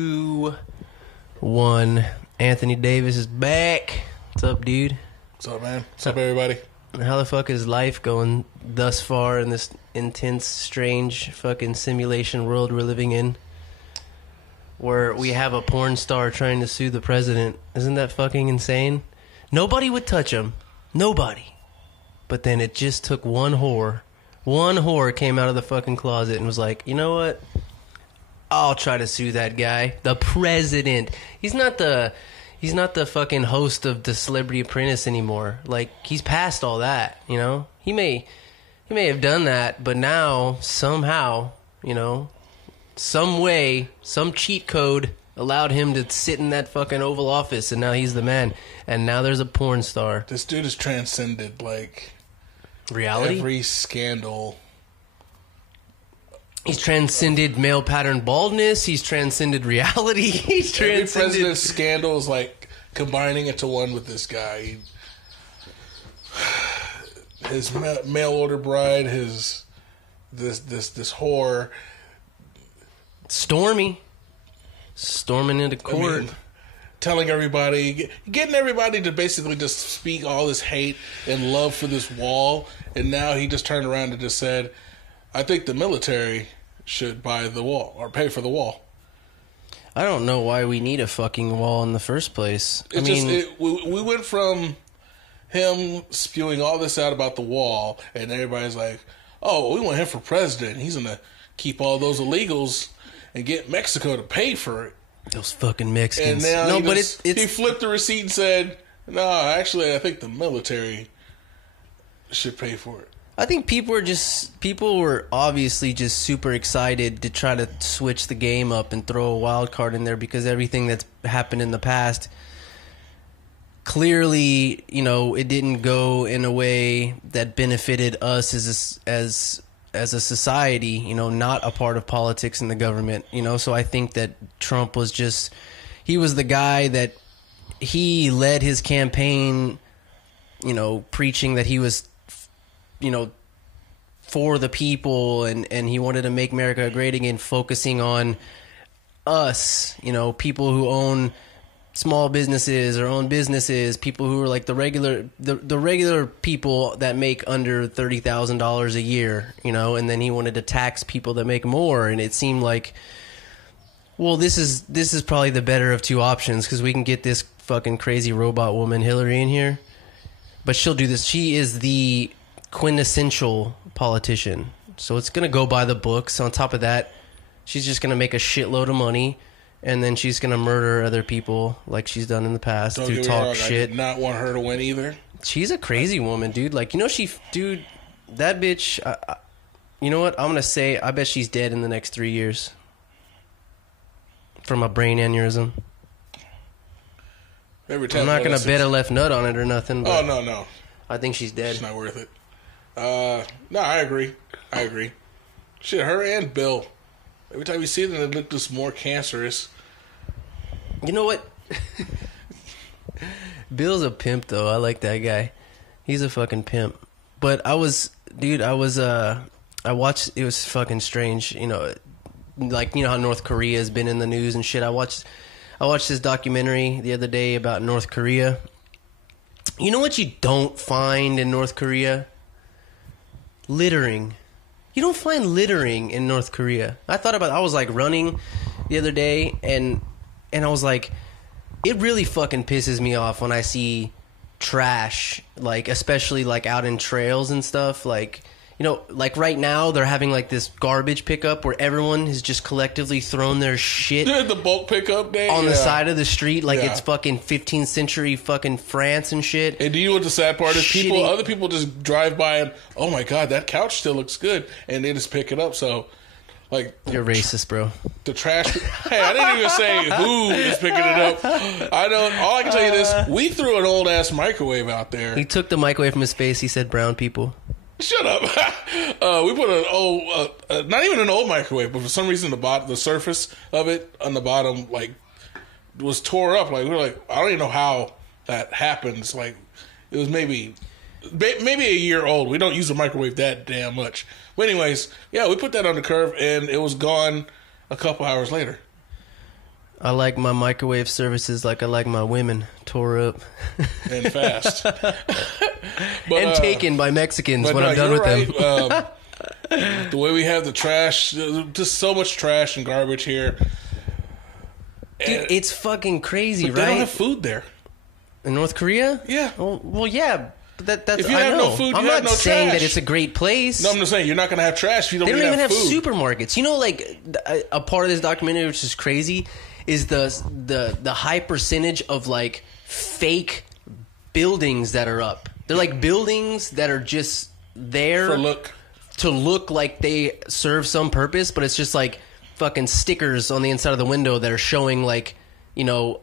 2, 1. Anthony Davis is back. What's up, dude? What's up, man? What's up, everybody? How the fuck is life going thus far in this intense, strange fucking simulation world we're living in? Where we have a porn star trying to sue the president. Isn't that fucking insane? Nobody would touch him. Nobody. But then it just took one whore. One whore came out of the fucking closet and was like, you know what? I'll try to sue that guy. The president. He's not the fucking host of the Celebrity Apprentice anymore. Like, he's past all that, you know? He may have done that, but now, somehow, you know, some way, some cheat code allowed him to sit in that fucking Oval Office, and now he's the man. And now there's a porn star. This dude has transcended, like, reality? Every scandal. He's transcended male pattern baldness. He's transcended reality. He's transcended... Every president's scandal is like combining into one with this guy. His mail order bride, this whore. Storming into court. I mean, telling everybody, getting everybody to basically just speak all this hate and love for this wall. And now he just turned around and just said, I think the military should buy the wall or pay for the wall. I don't know why we need a fucking wall in the first place. We went from him spewing all this out about the wall, and everybody's like, oh, we want him for president. He's going to keep all those illegals and get Mexico to pay for it. Those fucking Mexicans. And now he flipped the receipt and said, no, actually, I think the military should pay for it. I think people were obviously just super excited to try to switch the game up and throw a wild card in there because everything that's happened in the past, clearly, you know, it didn't go in a way that benefited us as a society, you know, not a part of politics and the government, you know. So I think that Trump was he was the guy that he led his campaign, you know, preaching that he was, you know, for the people, and he wanted to make America great again, focusing on us, you know, people who own small businesses or own businesses, people who are like the regular people that make under $30,000 a year, you know, and then he wanted to tax people that make more, and it seemed like, well, this is probably the better of two options because we can get this fucking crazy robot woman Hillary in here, but she'll do this. She is the quintessential politician, so it's gonna go by the books. On top of that, she's just gonna make a shitload of money, and then she's gonna murder other people like she's done in the past. Don't to talk wrong, shit. I did not want her to win either. She's a crazy woman, dude. Like, you know, dude, that bitch. You know what? I'm gonna say, I bet she's dead in the next 3 years from a brain aneurysm. I'm not gonna bet a left nut on it or nothing. But no. I think she's dead. It's not worth it. No, I agree. Shit, her and Bill. Every time you see them, they look just more cancerous. You know what? Bill's a pimp, though. I like that guy. He's a fucking pimp. But I watched, it was fucking strange, you know, like, you know how North Korea has been in the news and shit. I watched this documentary the other day about North Korea. You know what you don't find in North Korea? Littering. You don't find littering in North Korea. I was like running the other day, and I was like, it really fucking pisses me off when I see trash, like, especially like out in trails and stuff. Like, you know, like right now they're having like this garbage pickup where everyone has just collectively thrown their shit the bulk pickup day on the side of the street, like it's fucking 15th century fucking France and shit. And do you know what the sad part is? Other people just drive by and, oh my god, that couch still looks good, and they just pick it up. So, like, you're racist, bro. The trash. Hey, I didn't even say who is picking it up. All I can tell you this: we threw an old ass microwave out there. He took the microwave from his face. He said, "Brown people." Shut up. We put an old, not even an old microwave, but for some reason the surface of it on the bottom, like, was tore up. Like, we were like, I don't even know how that happens. Like, it was maybe a year old. We don't use a microwave that damn much. But anyways, yeah, we put that on the curve, and it was gone a couple hours later. I like my microwave services like I like my women, tore up. And fast. But, and taken by Mexicans when I'm done with them. The way we have the trash, just so much trash and garbage here. Dude, it's fucking crazy, right? They don't have food there. In North Korea? Yeah. Well, yeah. That's, if you I have know. no food, I'm you not have no saying trash. that it's a great place. No, I'm just saying you're not going to have trash if you don't They don't even have food. supermarkets. You know, like a part of this documentary, which is crazy, is the high percentage of like fake buildings that are up. They're like buildings that are just there to look like they serve some purpose, but it's just like fucking stickers on the inside of the window that are showing like, you know,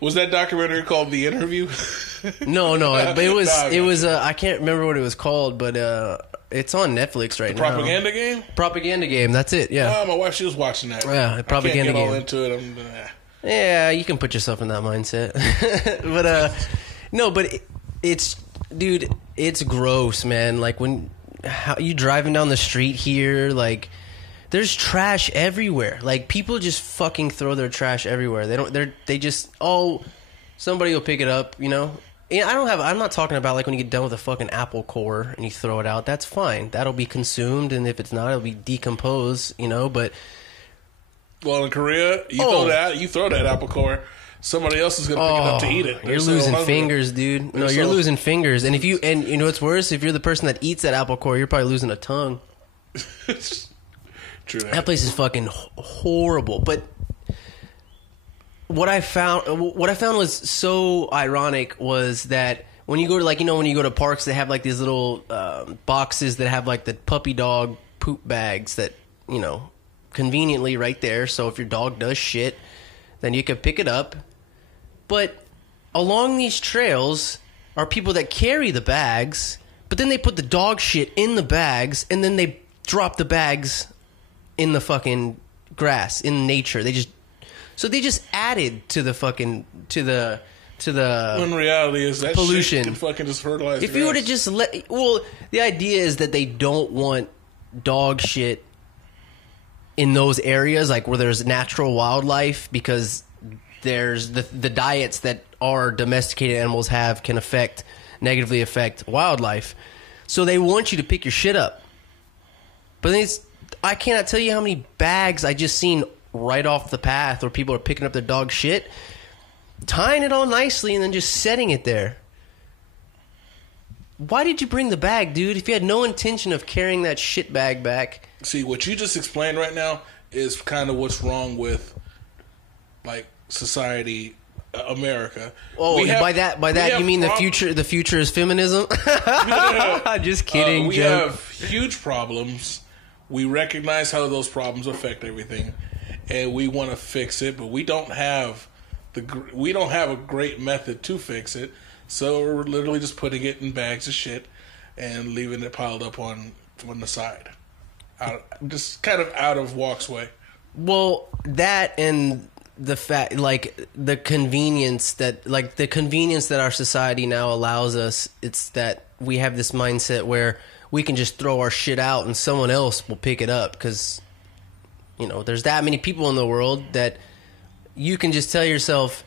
was that documentary called The Interview? No, but it was I can't remember what it was called, but it's on Netflix right now. Propaganda Game? Propaganda Game, that's it, yeah. My wife, she was watching that. Yeah, Propaganda Game. I can't get all into it. Yeah, you can put yourself in that mindset. But no, but it's dude, it's gross, man. Like when you driving down the street here, like there's trash everywhere. Like people just fucking throw their trash everywhere. They just somebody will pick it up, you know. Yeah, I'm not talking about like when you get done with a fucking apple core and you throw it out. That's fine. That'll be consumed, and if it's not, it'll be decomposed, you know. But well, in Korea, you throw that apple core, somebody else is gonna pick it up to eat it. You're losing fingers, dude. No, you're losing fingers. And you know what's worse? If you're the person that eats that apple core, you're probably losing a tongue. True. That place is fucking horrible. But what I found was so ironic was that when you go to when you go to parks, they have like these little boxes that have like the puppy dog poop bags that, you know, conveniently right there. So if your dog does shit, then you can pick it up. But along these trails are people that carry the bags, but then they put the dog shit in the bags and then they drop the bags in the fucking grass, in nature. They just added to the fucking to the when reality is that pollution. Shit can fucking just fertilize if grass. you were to just the idea is that they don't want dog shit in those areas like where there's natural wildlife, because there's the diets that our domesticated animals have can negatively affect wildlife. So they want you to pick your shit up. But then I cannot tell you how many bags I just seen right off the path where people are picking up their dog shit, tying it all nicely, and then just setting it there. Why did you bring the bag, dude, if you had no intention of carrying that shit bag back? See, what you just explained right now is kind of what's wrong with, like, society, America. Oh, by that you mean the future is feminism? Just kidding, we joke. have huge problems. We recognize how those problems affect everything, and we want to fix it, but we don't have a great method to fix it. So we're literally just putting it in bags of shit and leaving it piled up on the side, just kind of out of walk's way. Well, that and the fact, like the convenience that our society now allows us. It's that we have this mindset where we can just throw our shit out and someone else will pick it up, because, you know, there's that many people in the world that you can just tell yourself,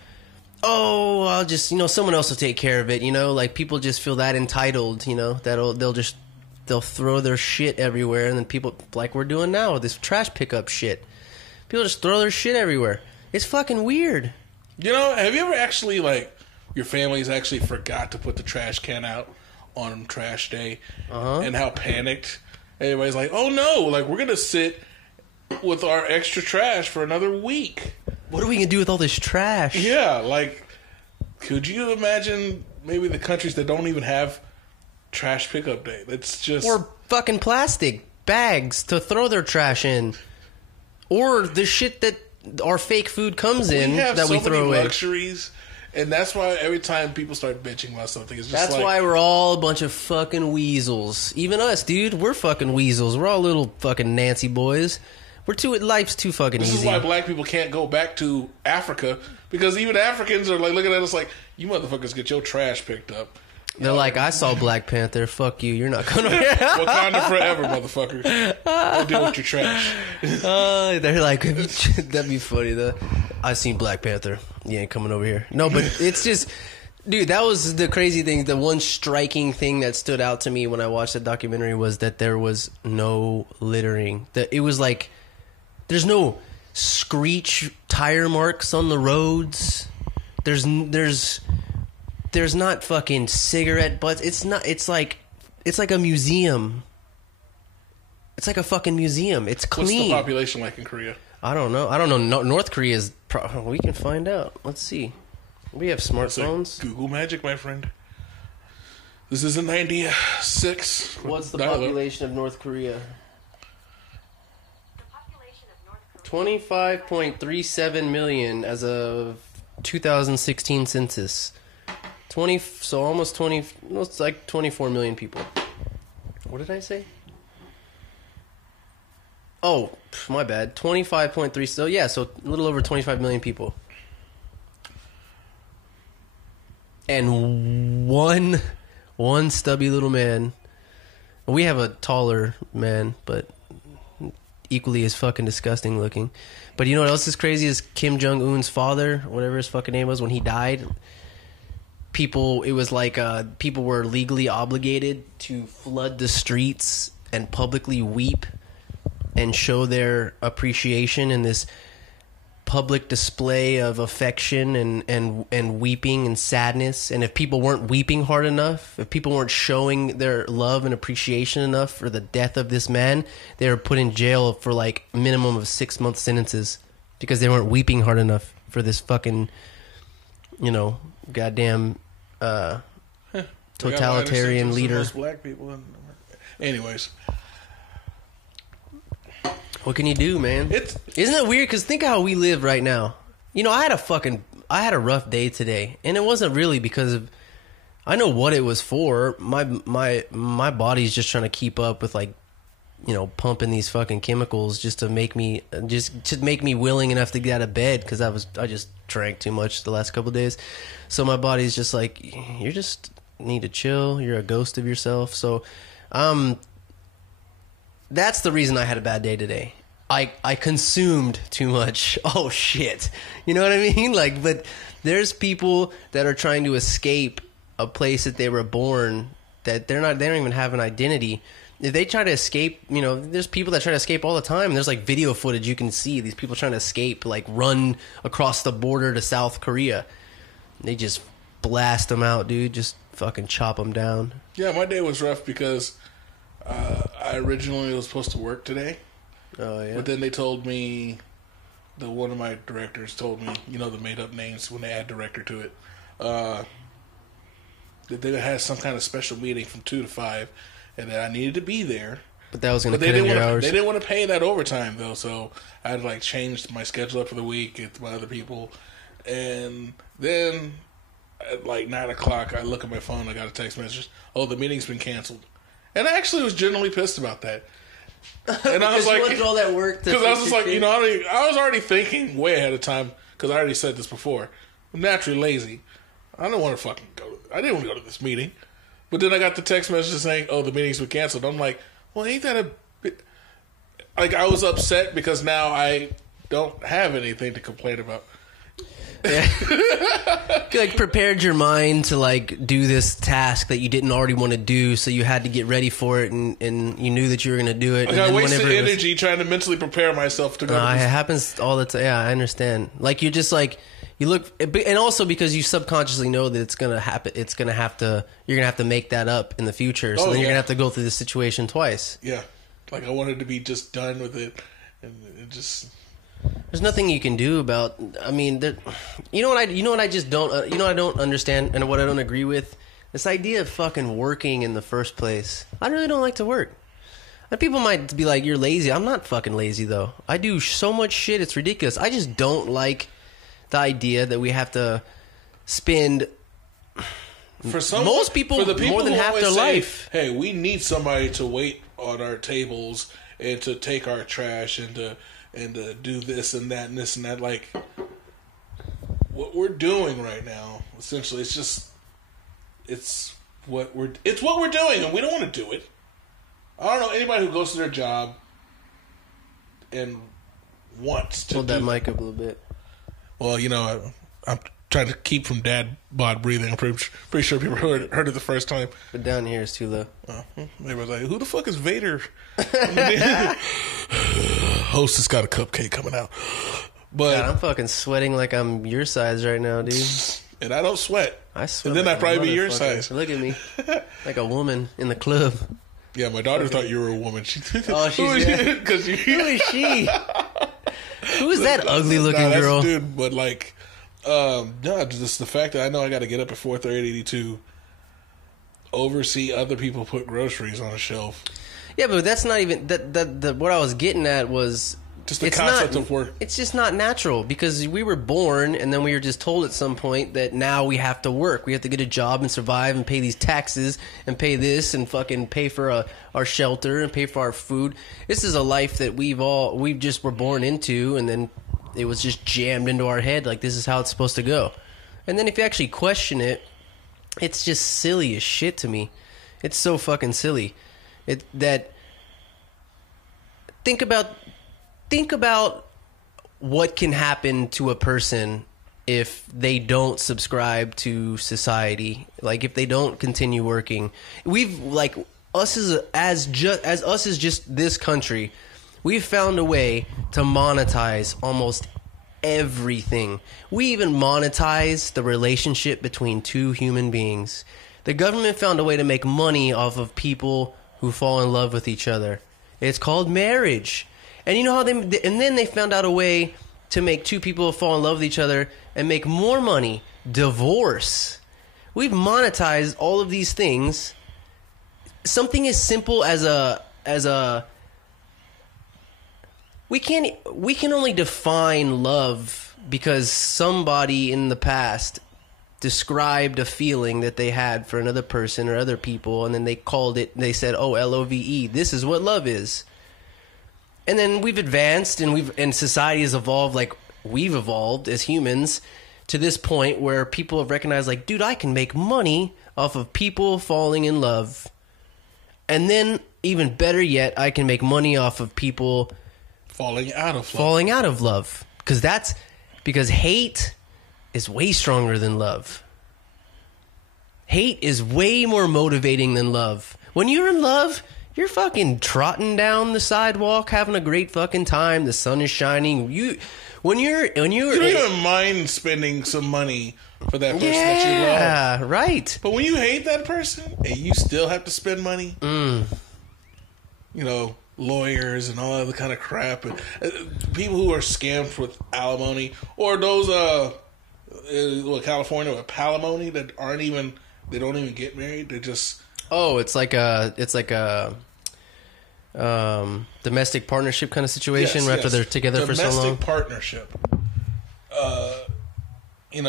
oh, I'll just, you know, someone else will take care of it, you know, like people just feel that entitled, you know, they'll throw their shit everywhere, and then people, like we're doing now with this trash pickup shit, people just throw their shit everywhere. It's fucking weird. You know, have you ever actually, like, your family's actually forgot to put the trash can out on trash day, and how panicked everybody's like, oh no, like we're gonna sit with our extra trash for another week. What are we gonna do with all this trash? Yeah, like, could you imagine maybe the countries that don't even have trash pickup day? That's just... Or fucking plastic bags to throw their trash in. Or the shit that our fake food comes in that we throw away. We have so many luxuries, and that's why every time people start bitching about something, it's just that's why we're all a bunch of fucking weasels. Even us, dude, we're fucking weasels. We're all little fucking Nancy boys. Life's too fucking easy. This is why black people can't go back to Africa, because even Africans are like looking at us like, you motherfuckers get your trash picked up. They're like, I saw Black Panther. Fuck you. You're not going over here. Wakanda forever, motherfucker. Don't deal with your trash. They're like, that'd be funny though. I seen Black Panther. You ain't coming over here. No, but it's just, dude, that was the crazy thing. The one striking thing that stood out to me when I watched the documentary was that there was no littering. That it was like, there's no screech tire marks on the roads. There's not fucking cigarette butts. It's like a museum. It's like a fucking museum. It's clean. What's the population like in Korea? I don't know. North Korea is. We can find out. Let's see. We have smartphones. Google magic, my friend. This is in 96. What's the population of North Korea? 25.37 million as of 2016 census. 20, so almost 20, it's like 24 million people. What did I say? Oh, my bad. 25.3, so yeah, so a little over 25 million people. And one stubby little man. We have a taller man, but equally as fucking disgusting looking. But you know what else is crazy is Kim Jong Un's father, whatever his fucking name was, when he died. It was like people were legally obligated to flood the streets and publicly weep and show their appreciation in this public display of affection and weeping and sadness. And if people weren't weeping hard enough, if people weren't showing their love and appreciation enough for the death of this man, they were put in jail for like a minimum of 6-month sentences because they weren't weeping hard enough for this fucking, goddamn totalitarian leader. Most black people. Anyways, what can you do, man? Isn't it weird? Because think of how we live right now. I had a rough day today, and it wasn't really because of. I know what it was for. My body's just trying to keep up with pumping these fucking chemicals just to make me willing enough to get out of bed because I just drank too much the last couple of days. So my body's just like, you just need to chill. You're a ghost of yourself. So, that's the reason I had a bad day today. I consumed too much. Oh shit. You know what I mean? But there's people that are trying to escape a place that they were born that they don't even have an identity. If they try to escape, there's people that try to escape all the time. There's video footage you can see these people trying to escape, run across the border to South Korea. They just blast them out, dude. Just fucking chop them down. Yeah, my day was rough because I originally was supposed to work today. Oh, yeah. But then they told me, one of my directors told me, the made up names when they add director to it, that they had some kind of special meeting from 2 to 5 and that I needed to be there. But that was going to cut in your hours. They didn't want to pay that overtime, though, so I had changed my schedule up for the week, get my other people. And then at 9 o'clock, I look at my phone, I got a text message, oh, the meeting's been canceled. And I actually was genuinely pissed about that. And I was like, you all that work because I was just I was already thinking way ahead of time because I already said this before. I'm naturally lazy. I didn't want to fucking go. I didn't want to go to this meeting. But then I got the text message saying, "Oh, the meeting's been canceled." I'm like, well, ain't that a bit? I was upset because now I don't have anything to complain about. Yeah. Prepared your mind to do this task that you didn't already want to do, so you had to get ready for it, and you knew that you were going to do it. I wasted energy trying to mentally prepare myself to go. It happens all the time. Yeah, I understand. You're just you look, and also because you subconsciously know that it's going to happen. You're going to have to make that up in the future. So then you're going to have to go through this situation twice. Yeah, I wanted to be just done with it, and it just. There's nothing you can do about. I mean, you know what I just don't. I don't understand, and what I don't agree with. This idea of fucking working in the first place. I really don't like to work. And people might be like, "You're lazy." I'm not fucking lazy though. I do so much shit. It's ridiculous. I just don't like the idea that we have to spend. Most people, more than half their life. Hey, we need somebody to wait on our tables and to take our trash and to do this and that and this and that. What we're doing right now, essentially, it's what we're doing, and we don't want to do it. I don't know anybody who goes to their job and wants to hold that mic up a little bit. Well, I'm trying to keep from dad bod breathing. I'm pretty sure people heard it the first time. But down here is too low. They were like, "Who the fuck is Vader?" Hostess got a cupcake coming out. But God, I'm fucking sweating like I'm your size right now, dude. And I don't sweat. I sweat. And then like I'd probably be your size. Look at me, like a woman in the club. Yeah, my daughter thought you were a woman. Who is she? Who is that ugly looking girl? Dude, but like, no, just the fact that I know I got to get up at 4:30 to oversee other people put groceries on a shelf. Yeah, but that's not even that. What I was getting at was just the concept of work. It's just not natural because we were born and then we were just told at some point that now we have to work. We have to get a job and survive and pay these taxes and pay this and fucking pay for our shelter and pay for our food. This is a life that we just were born into, and then it was just jammed into our head like this is how it's supposed to go. And then if you actually question it, it's just silly as shit to me. It's so fucking silly. Think about what can happen to a person if they don't subscribe to society. Like if they don't continue working. We've like us as just this country, we've found a way to monetize almost everything. We even monetize the relationship between two human beings. The government found a way to make money off of people who fall in love with each other. It's called marriage. And you know how and then they found out a way to make two people fall in love with each other and make more money. Divorce. We've monetized all of these things. Something as simple as we can only define love because somebody in the past described a feeling that they had for another person or other people, and then they said, oh, LOVE, this is what love is. And then we've advanced and society has evolved, like we've evolved as humans to this point where people have recognized, like, dude, I can make money off of people falling in love. And then even better yet, I can make money off of people falling out of love. Because hate is way stronger than love. Hate is way more motivating than love. When you're in love, you're fucking trotting down the sidewalk, having a great fucking time. The sun is shining. You don't even mind spending some money for that person that you love. Yeah, right. But when you hate that person and you still have to spend money, lawyers and all other kind of crap, and people who are scammed with alimony, or those California with palimony that don't even get married. They just it's like a domestic partnership kind of situation after they're together for so long. Domestic partnership. They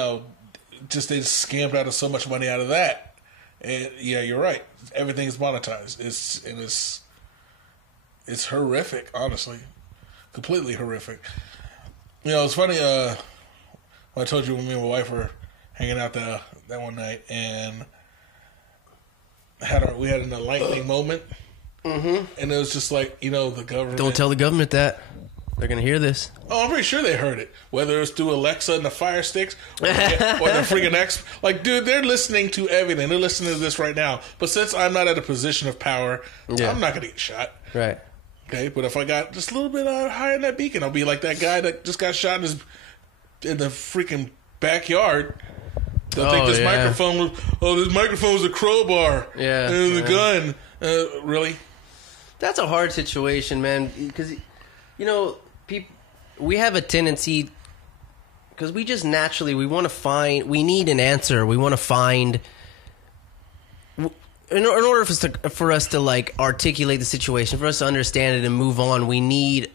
just scammed out of so much money out of that. And yeah, you're right. Everything is monetized. It's horrific, honestly. Completely horrific. It's funny, when I told you when me and my wife were hanging out that one night and we had an enlightening moment. Mm-hmm. And it was just like, the government... Don't tell the government that. They're going to hear this. Oh, I'm pretty sure they heard it. Whether it's through Alexa and the Fire Sticks or the freaking X. Like, dude, they're listening to everything. They're listening to this right now. But since I'm not at a position of power, I'm not going to get shot. Right. Okay, but if I got just a little bit higher in that beacon, I'll be like that guy that just got shot in the freaking backyard. They'll think this microphone was a crowbar. Yeah. And the gun. Really? That's a hard situation, man. Because, we have a tendency, because we just naturally, we need an answer. We want to find, in order for us to like articulate the situation, for us to understand it and move on, we need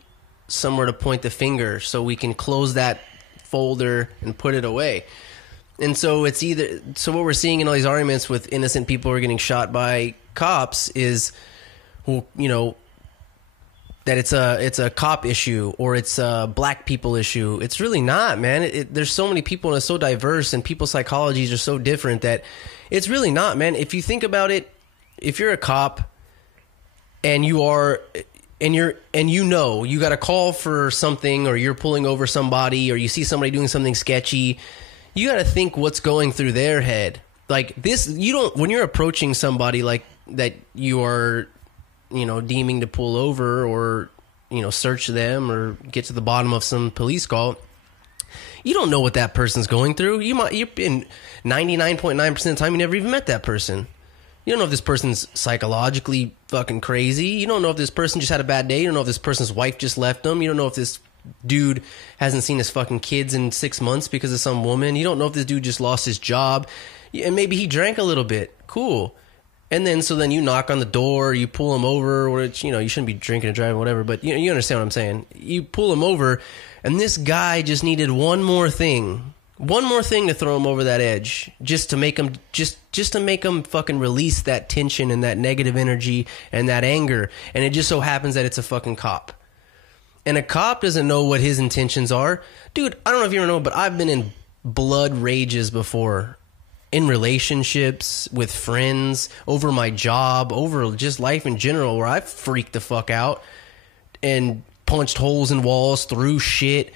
somewhere to point the finger so we can close that folder and put it away. And so what we're seeing in all these arguments with innocent people who are getting shot by cops is, that it's a cop issue or it's a black people issue. It's really not, man. There's so many people and it's so diverse and people's psychologies are so different that It's really not, man. If you think about it, if you're a cop and you got a call for something, or you're pulling over somebody, or you see somebody doing something sketchy, you got to think what's going through their head. Like this, when you're approaching somebody like that, you are, deeming to pull over or, search them or get to the bottom of some police call. You don't know what that person's going through. You've been 99.9% of the time, you never even met that person. You don't know if this person's psychologically fucking crazy. You don't know if this person just had a bad day. You don't know if this person's wife just left them. You don't know if this dude hasn't seen his fucking kids in 6 months because of some woman. You don't know if this dude just lost his job. And maybe he drank a little bit. Cool. And then, so then you knock on the door, you pull him over, which, you shouldn't be drinking and driving, whatever, but you understand what I'm saying. You pull him over, and this guy just needed one more thing to throw him over that edge, just to make him, just to make him fucking release that tension and that negative energy and that anger. And it just so happens that it's a fucking cop. And a cop doesn't know what his intentions are. Dude, I don't know if you ever know, but I've been in blood rages before. In relationships, with friends, over my job, over just life in general, where I freaked the fuck out and punched holes in walls, threw shit,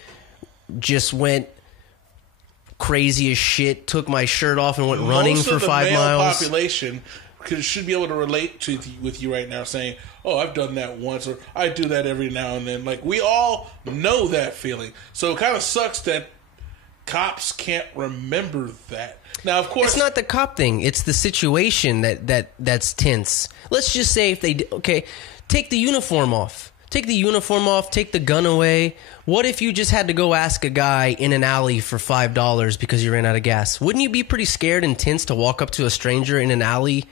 just went crazy as shit, took my shirt off and went running for 5 miles. Most of the male population should be able to relate with you right now, saying, oh, I've done that once, or I do that every now and then. Like, we all know that feeling. So it kind of sucks that cops can't remember that. Now, of course, it's not the cop thing. It's the situation that's tense. Let's just say if they take the uniform off. Take the uniform off. Take the gun away. What if you just had to go ask a guy in an alley for $5 because you ran out of gas? Wouldn't you be pretty scared and tense to walk up to a stranger in an alley,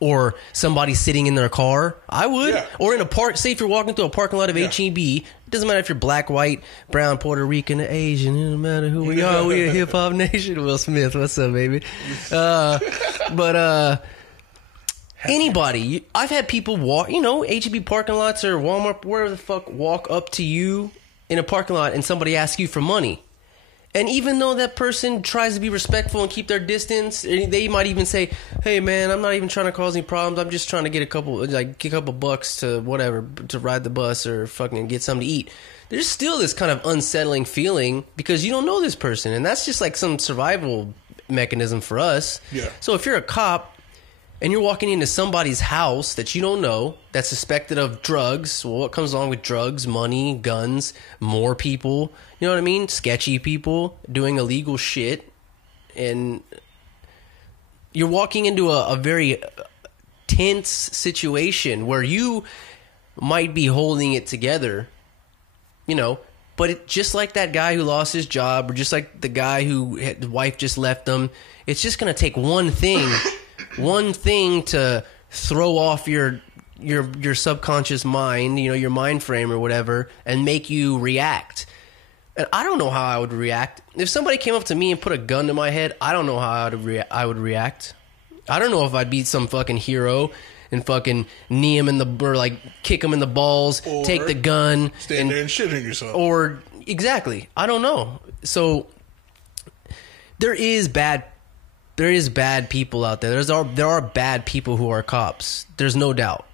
or somebody sitting in their car? I would. Yeah. Or in a park. Say if you're walking through a parking lot of HEB. It doesn't matter if you're black, white, brown, Puerto Rican, Asian. It doesn't matter who we are. We a hip hop nation. Will Smith, what's up, baby? Anybody. I've had people walk, HEB parking lots or Walmart, wherever the fuck, walk up to you in a parking lot and somebody asks you for money. And even though that person tries to be respectful and keep their distance, they might even say, hey, man, I'm not even trying to cause any problems. I'm just trying to get a couple bucks to whatever, to ride the bus or fucking get something to eat. There's still this kind of unsettling feeling because you don't know this person. And that's just like some survival mechanism for us. Yeah. So if you're a cop and you're walking into somebody's house that you don't know, that's suspected of drugs, well, what comes along with drugs? Money, guns, more people, you know what I mean? Sketchy people doing illegal shit. And you're walking into a very tense situation where you might be holding it together, but just like that guy who lost his job, or just like the guy who the wife just left him, it's just going to take one thing to throw off your subconscious mind, your mind frame or whatever, and make you react. And I don't know how I would react. If somebody came up to me and put a gun to my head, I don't know how I would react. I don't know if I'd be some fucking hero and fucking knee him kick him in the balls, or take the gun, stand there and shit on yourself. Or exactly, I don't know. So there is bad people out there. There are bad people who are cops. There's no doubt.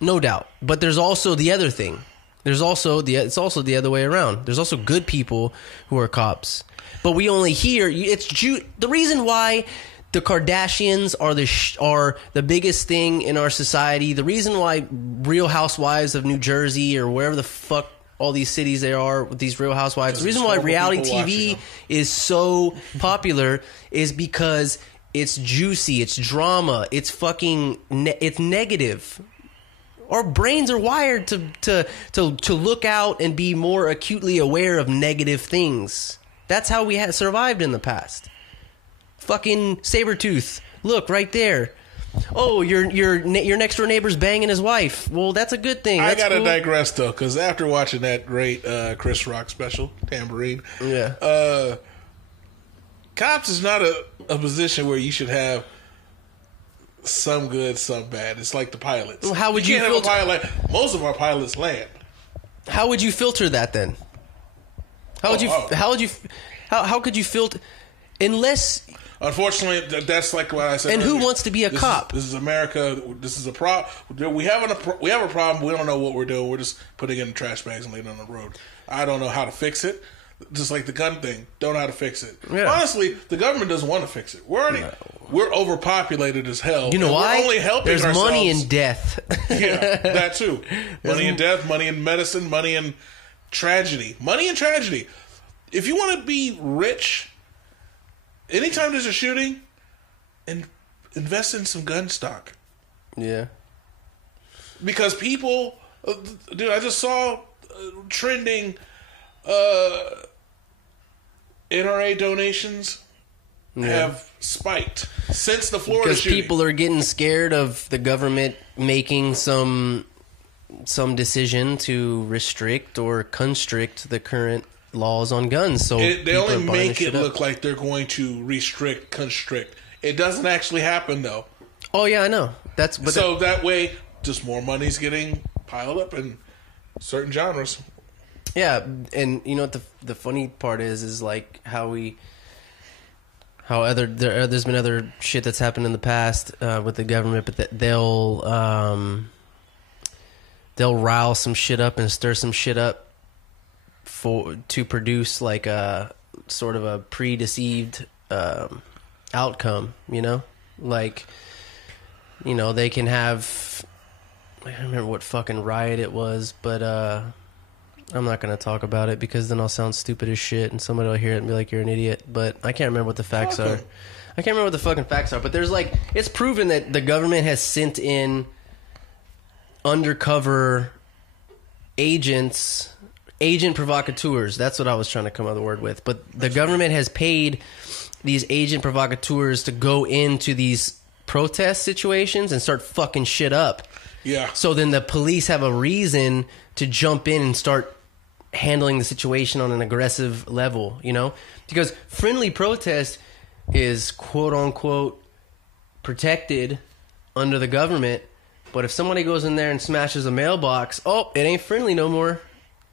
But there's also the other thing. It's also the other way around. There's also good people who are cops. But we only hear the reason why the Kardashians are the biggest thing in our society. The reason why Real Housewives of New Jersey or wherever the fuck all these cities there are with these Real Housewives. The reason why reality TV is so popular is because it's juicy, it's drama, it's fucking, it's negative. Our brains are wired to look out and be more acutely aware of negative things. That's how we have survived in the past. Fucking Sabretooth, look right there. Oh, your next door neighbor's banging his wife. Well, that's a good thing. That's I gotta cool. digress though, because after watching that great Chris Rock special, Tambourine, cops is not a position where you should have some good, some bad. It's like the pilots. Well, how would you can't have a pilot? Most of our pilots land. How would you filter that then? How could you filter? Unless... Unfortunately, that's like what I said. And earlier. Who wants to be a cop? This is America. This is a problem. We have a problem. We don't know what we're doing. We're just putting it in trash bags and laying it on the road. I don't know how to fix it. Just like the gun thing, don't know how to fix it. Yeah. Honestly, the government doesn't want to fix it. We're overpopulated as hell. You know why? We're only helping There's ourselves. Money in death. Yeah, that too. Money in death, money in medicine, money in tragedy. Money in tragedy. If you want to be rich, anytime there's a shooting, invest in some gun stock. Yeah. Because people, dude, I just saw trending NRA donations have spiked since the Florida shooting. Because people are getting scared of the government making some decision to restrict or constrict the current laws on guns. So they only make it look like they're going to restrict, constrict. It doesn't actually happen though. Oh yeah, I know. That way, just more money's getting piled up in certain genres. Yeah, and you know what the funny part is like there's been other shit that's happened in the past with the government, but they'll rile some shit up and stir some shit up to produce like a sort of a pre-deceived outcome, you know? Like, you know, they can have, I don't remember what fucking riot it was, but I'm not going to talk about it because then I'll sound stupid as shit and somebody will hear it and be like, you're an idiot. But I can't remember what the facts are. I can't remember what the fucking facts are. But there's like, it's proven that the government has sent in undercover agent provocateurs. That's what I was trying to come up with the word with. But the government has paid these agent provocateurs to go into these protest situations and start fucking shit up. Yeah. So then the police have a reason to jump in and start handling the situation on an aggressive level, you know? Because friendly protest is quote unquote protected under the government, but if somebody goes in there and smashes a mailbox, it ain't friendly no more.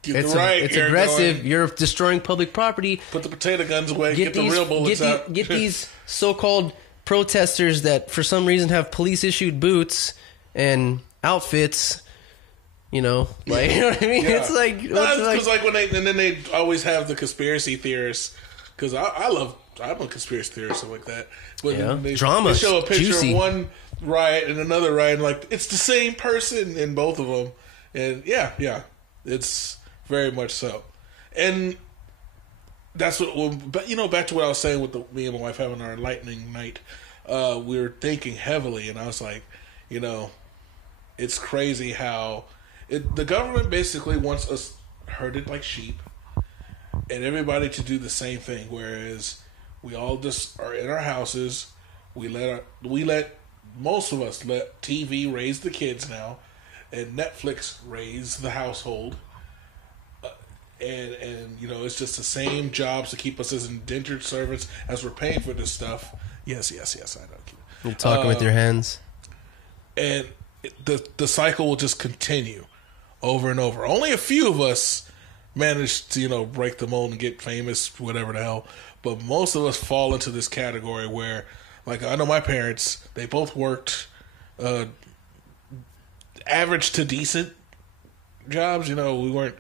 It's aggressive. You're destroying public property. Put the potato guns away. Get the real bullets out. Get these so-called protesters that for some reason have police-issued boots and outfits. You know, like, you know what I mean? Yeah. It's like, because like when they always have the conspiracy theorists. Because I'm a conspiracy theorist and like that. But they show a picture of one riot and another riot, and like it's the same person in both of them. And yeah, it's very much so. And that's what. But you know, back to what I was saying with me and my wife having our lightning night. We were thinking heavily, and I was like, you know, it's crazy how. The government basically wants us herded like sheep and everybody to do the same thing, whereas we all just are in our houses. We let most of us let TV raise the kids now, and Netflix raise the household. And you know, it's just the same jobs to keep us as indentured servants as we're paying for this stuff. Yes, I know. You're talking with your hands. And the cycle will just continue over and over. Only a few of us manage to, you know, break the mold and get famous, whatever the hell. But most of us fall into this category where, like, I know my parents, they both worked average to decent jobs. You know, we weren't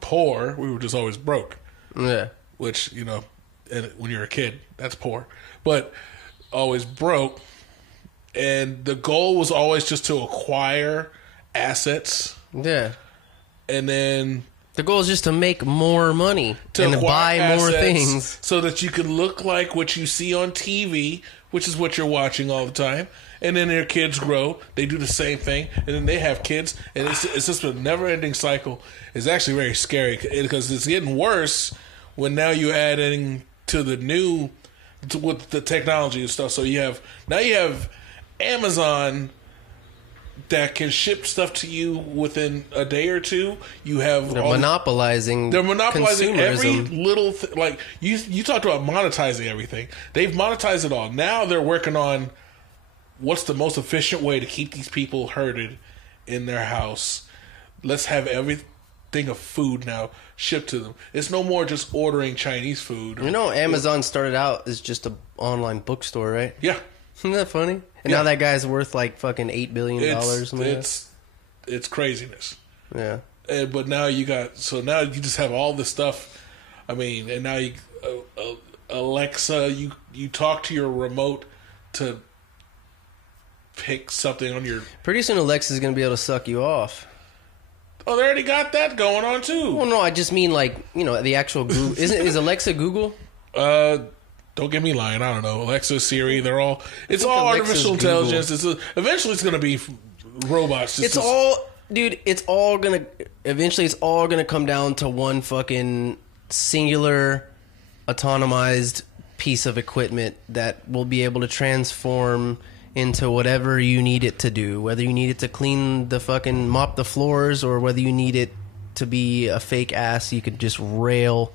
poor. We were just always broke. Yeah. Which, you know, and when you're a kid, that's poor. But always broke. And the goal was always just to acquire assets. Yeah. And then the goal is just to make more money and to buy more things so that you can look like what you see on TV, which is what you're watching all the time. And then their kids grow, they do the same thing, and then they have kids, and it's just a never-ending cycle. It's actually very scary because it's getting worse when now you're adding to the new with the technology and stuff. So you have Amazon that can ship stuff to you within a day or two. You have they're monopolizing every little thing. Like you talked about monetizing everything. They've monetized it all. Now they're working on what's the most efficient way to keep these people herded in their house. Let's have thing of food now shipped to them. It's no more just ordering Chinese food. You know, Amazon started out as just an online bookstore, right? Yeah. Isn't that funny? And now that guy's worth like fucking $8 billion. It's craziness. Yeah. But now now you just have all this stuff. I mean, and now Alexa, you talk to your remote to pick something on your... Pretty soon Alexa's going to be able to suck you off. Oh, they already got that going on too. Well, no, I just mean like, you know, the actual Google. Is Alexa Google? Don't get me lying. I don't know. Alexa, Siri, they're all... It's all artificial intelligence. Eventually it's going to be robots. Dude, eventually it's all going to come down to one fucking singular autonomized piece of equipment that will be able to transform into whatever you need it to do, whether you need it to mop the floors, or whether you need it to be a fake ass you could just rail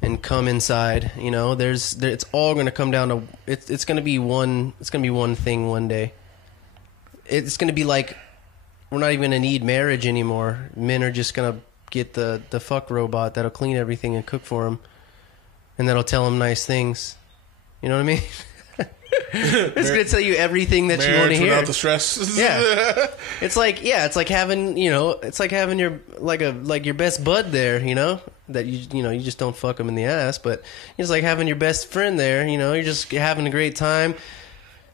and come inside. You know, it's all going to come down to it's going to be one thing one day. It's going to be like we're not even going to need marriage anymore. Men are just going to get the fuck robot that'll clean everything and cook for them, and that'll tell them nice things. You know what I mean? It's going to tell you everything that you want to hear without the stress. Yeah, it's like having your your best bud there. You know that you just don't fuck them in the ass, but it's like having your best friend there. You know, you're having a great time.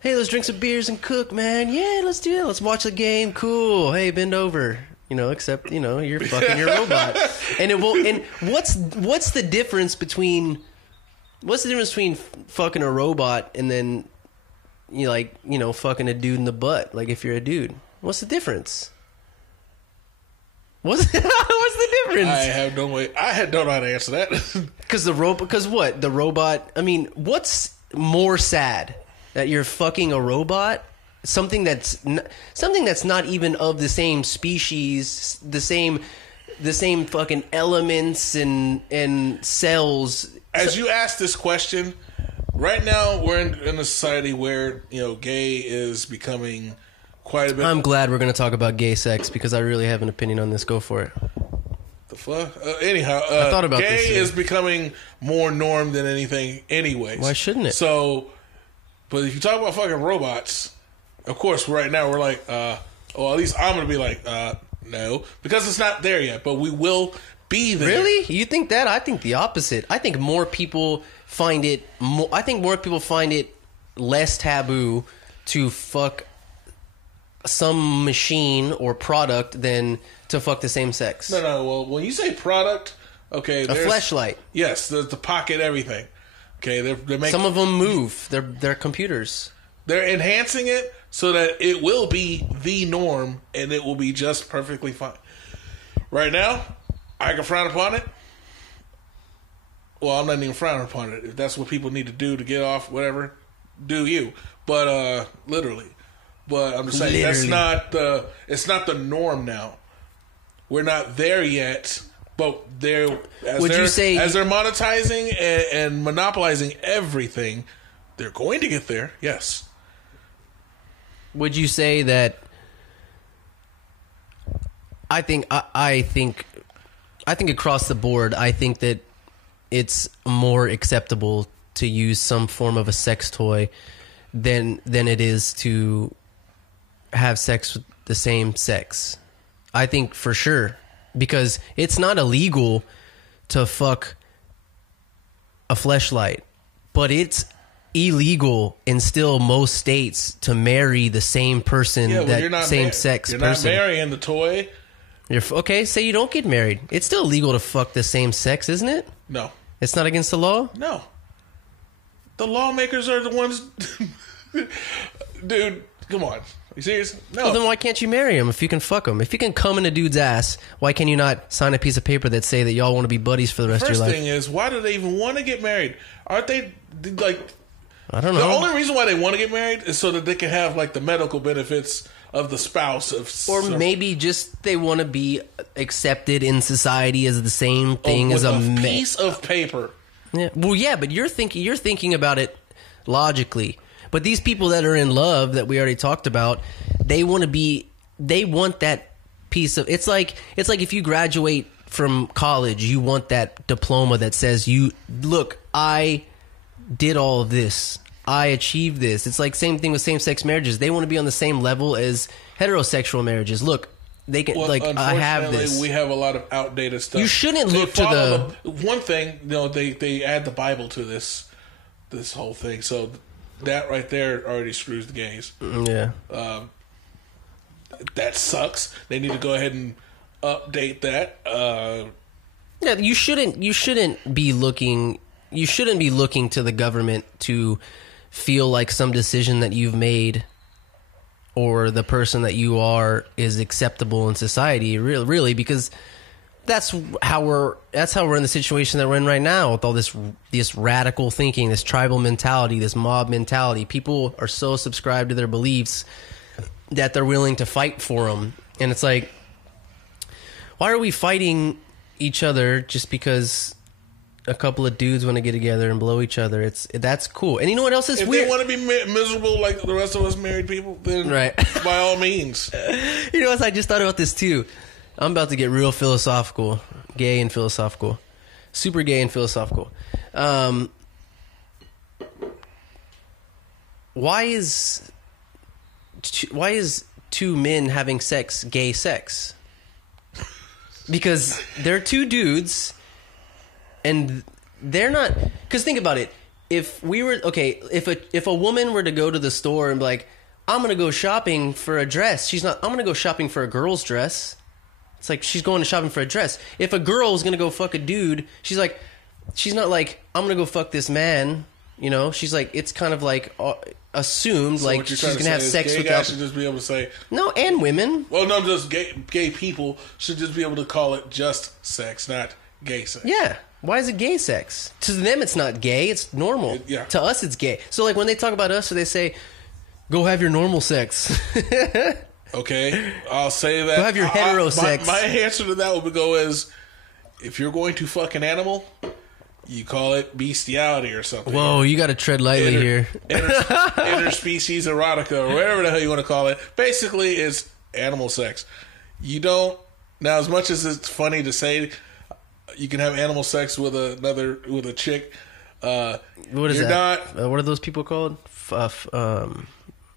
Hey, let's drink some beers and cook, man. Yeah, let's do it. Let's watch the game. Cool. Hey, bend over. You know, except you're fucking your robot, and it will. And what's the difference between fucking a robot and then fucking a dude in the butt? Like, if you're a dude, what's the difference? What's the difference? I don't know how to answer that. Because the robot. I mean, what's more sad, that you're fucking a robot? Something that's not even of the same species, the same fucking elements and cells. As you ask this question, right now we're in a society where gay is becoming quite a bit. I'm glad we're going to talk about gay sex because I really have an opinion on this. Go for it. The fuck? Anyhow, I thought about gay this, is becking more norm than anything. Anyways, why shouldn't it? So, but if you talk about fucking robots, of course, right now we're like, at least I'm going to be like, no, because it's not there yet, but we will be there. Really? You think that? I think the opposite. I think more people find it less taboo to fuck some machine or product than to fuck the same sex. No. Well, when you say product, okay, a fleshlight. Yes, the pocket, everything. Okay, they're making, some of them move. They're computers. They're enhancing it so that it will be the norm and it will be just perfectly fine. Right now, I can frown upon it. Well, I'm not even frowning upon it. If that's what people need to do to get off, whatever, do you. But literally. But I'm just saying it's not the norm now. We're not there yet. But as they're monetizing and monopolizing everything, they're going to get there. Yes. Would you say that? I think across the board, I think that it's more acceptable to use some form of a sex toy than it is to have sex with the same sex. I think for sure, because it's not illegal to fuck a fleshlight, but it's illegal in still most states to marry the same person, same sex person. You're not marrying the toy. Okay, say you don't get married. It's still illegal to fuck the same sex, isn't it? No. It's not against the law? No. The lawmakers are the ones... Dude, come on. Are you serious? No. Well, then why can't you marry him if you can fuck him? If you can come in a dude's ass, why can you not sign a piece of paper that say that y'all want to be buddies for the rest of your life? First thing is, why do they even want to get married? Aren't they, like... I don't know. The only reason why they want to get married is so that they can have, like, the medical benefits of the spouse. Or maybe just they want to be accepted in society as the same thing as a piece of paper. Yeah. Well, yeah, but you're thinking about it logically. But these people that are in love that we already talked about, they want that piece of... It's like if you graduate from college, you want that diploma that says, look, I did all of this. I achieved this. It's like same thing with same-sex marriages. They want to be on the same level as heterosexual marriages. Look, they can I have this. We have a lot of outdated stuff. You shouldn't look to the one thing. They add the Bible to this whole thing. So that right there already screws the gays. Yeah. That sucks. They need to go ahead and update that. Yeah, you shouldn't be looking to the government to feel like some decision that you've made or the person that you are is acceptable in society, really, because that's how we're in the situation that we're in right now with all this radical thinking, this tribal mentality, this mob mentality. People are so subscribed to their beliefs that they're willing to fight for them. And it's like, why are we fighting each other just because a couple of dudes want to get together and blow each other? That's cool. And you know what else is weird? If they want to be miserable like the rest of us married people, then right. By all means. You know what? I just thought about this too. I'm about to get real philosophical, gay and philosophical, super gay and philosophical. Why is two men having sex gay sex? Because they're two dudes, and they're not. Because think about it. If a woman were to go to the store and be like, I'm gonna go shopping for a dress, she's not. I'm gonna go shopping for a girl's dress. It's like she's going to shopping for a dress. If a girl's gonna go fuck a dude, she's not like, I'm gonna go fuck this man. You know, she's like, it's kind of like assumed, so like she's gonna have sex with. Gay guys should just be able to say no, and women. Well, no, just gay people should just be able to call it just sex, not gay sex. Yeah. Why is it gay sex? To them, it's not gay. It's normal. Yeah. To us, it's gay. So, like, when they talk about us, so they say, "Go have your normal sex." Okay, I'll say that. Go have your hetero sex. My answer to that would go as, if you're going to fuck an animal, you call it bestiality or something. Whoa, you got to tread lightly here. Interspecies erotica, or whatever the hell you want to call it. Basically, it's animal sex. You don't. Now, as much as it's funny to say, you can have animal sex with a chick. What is that? What are those people called?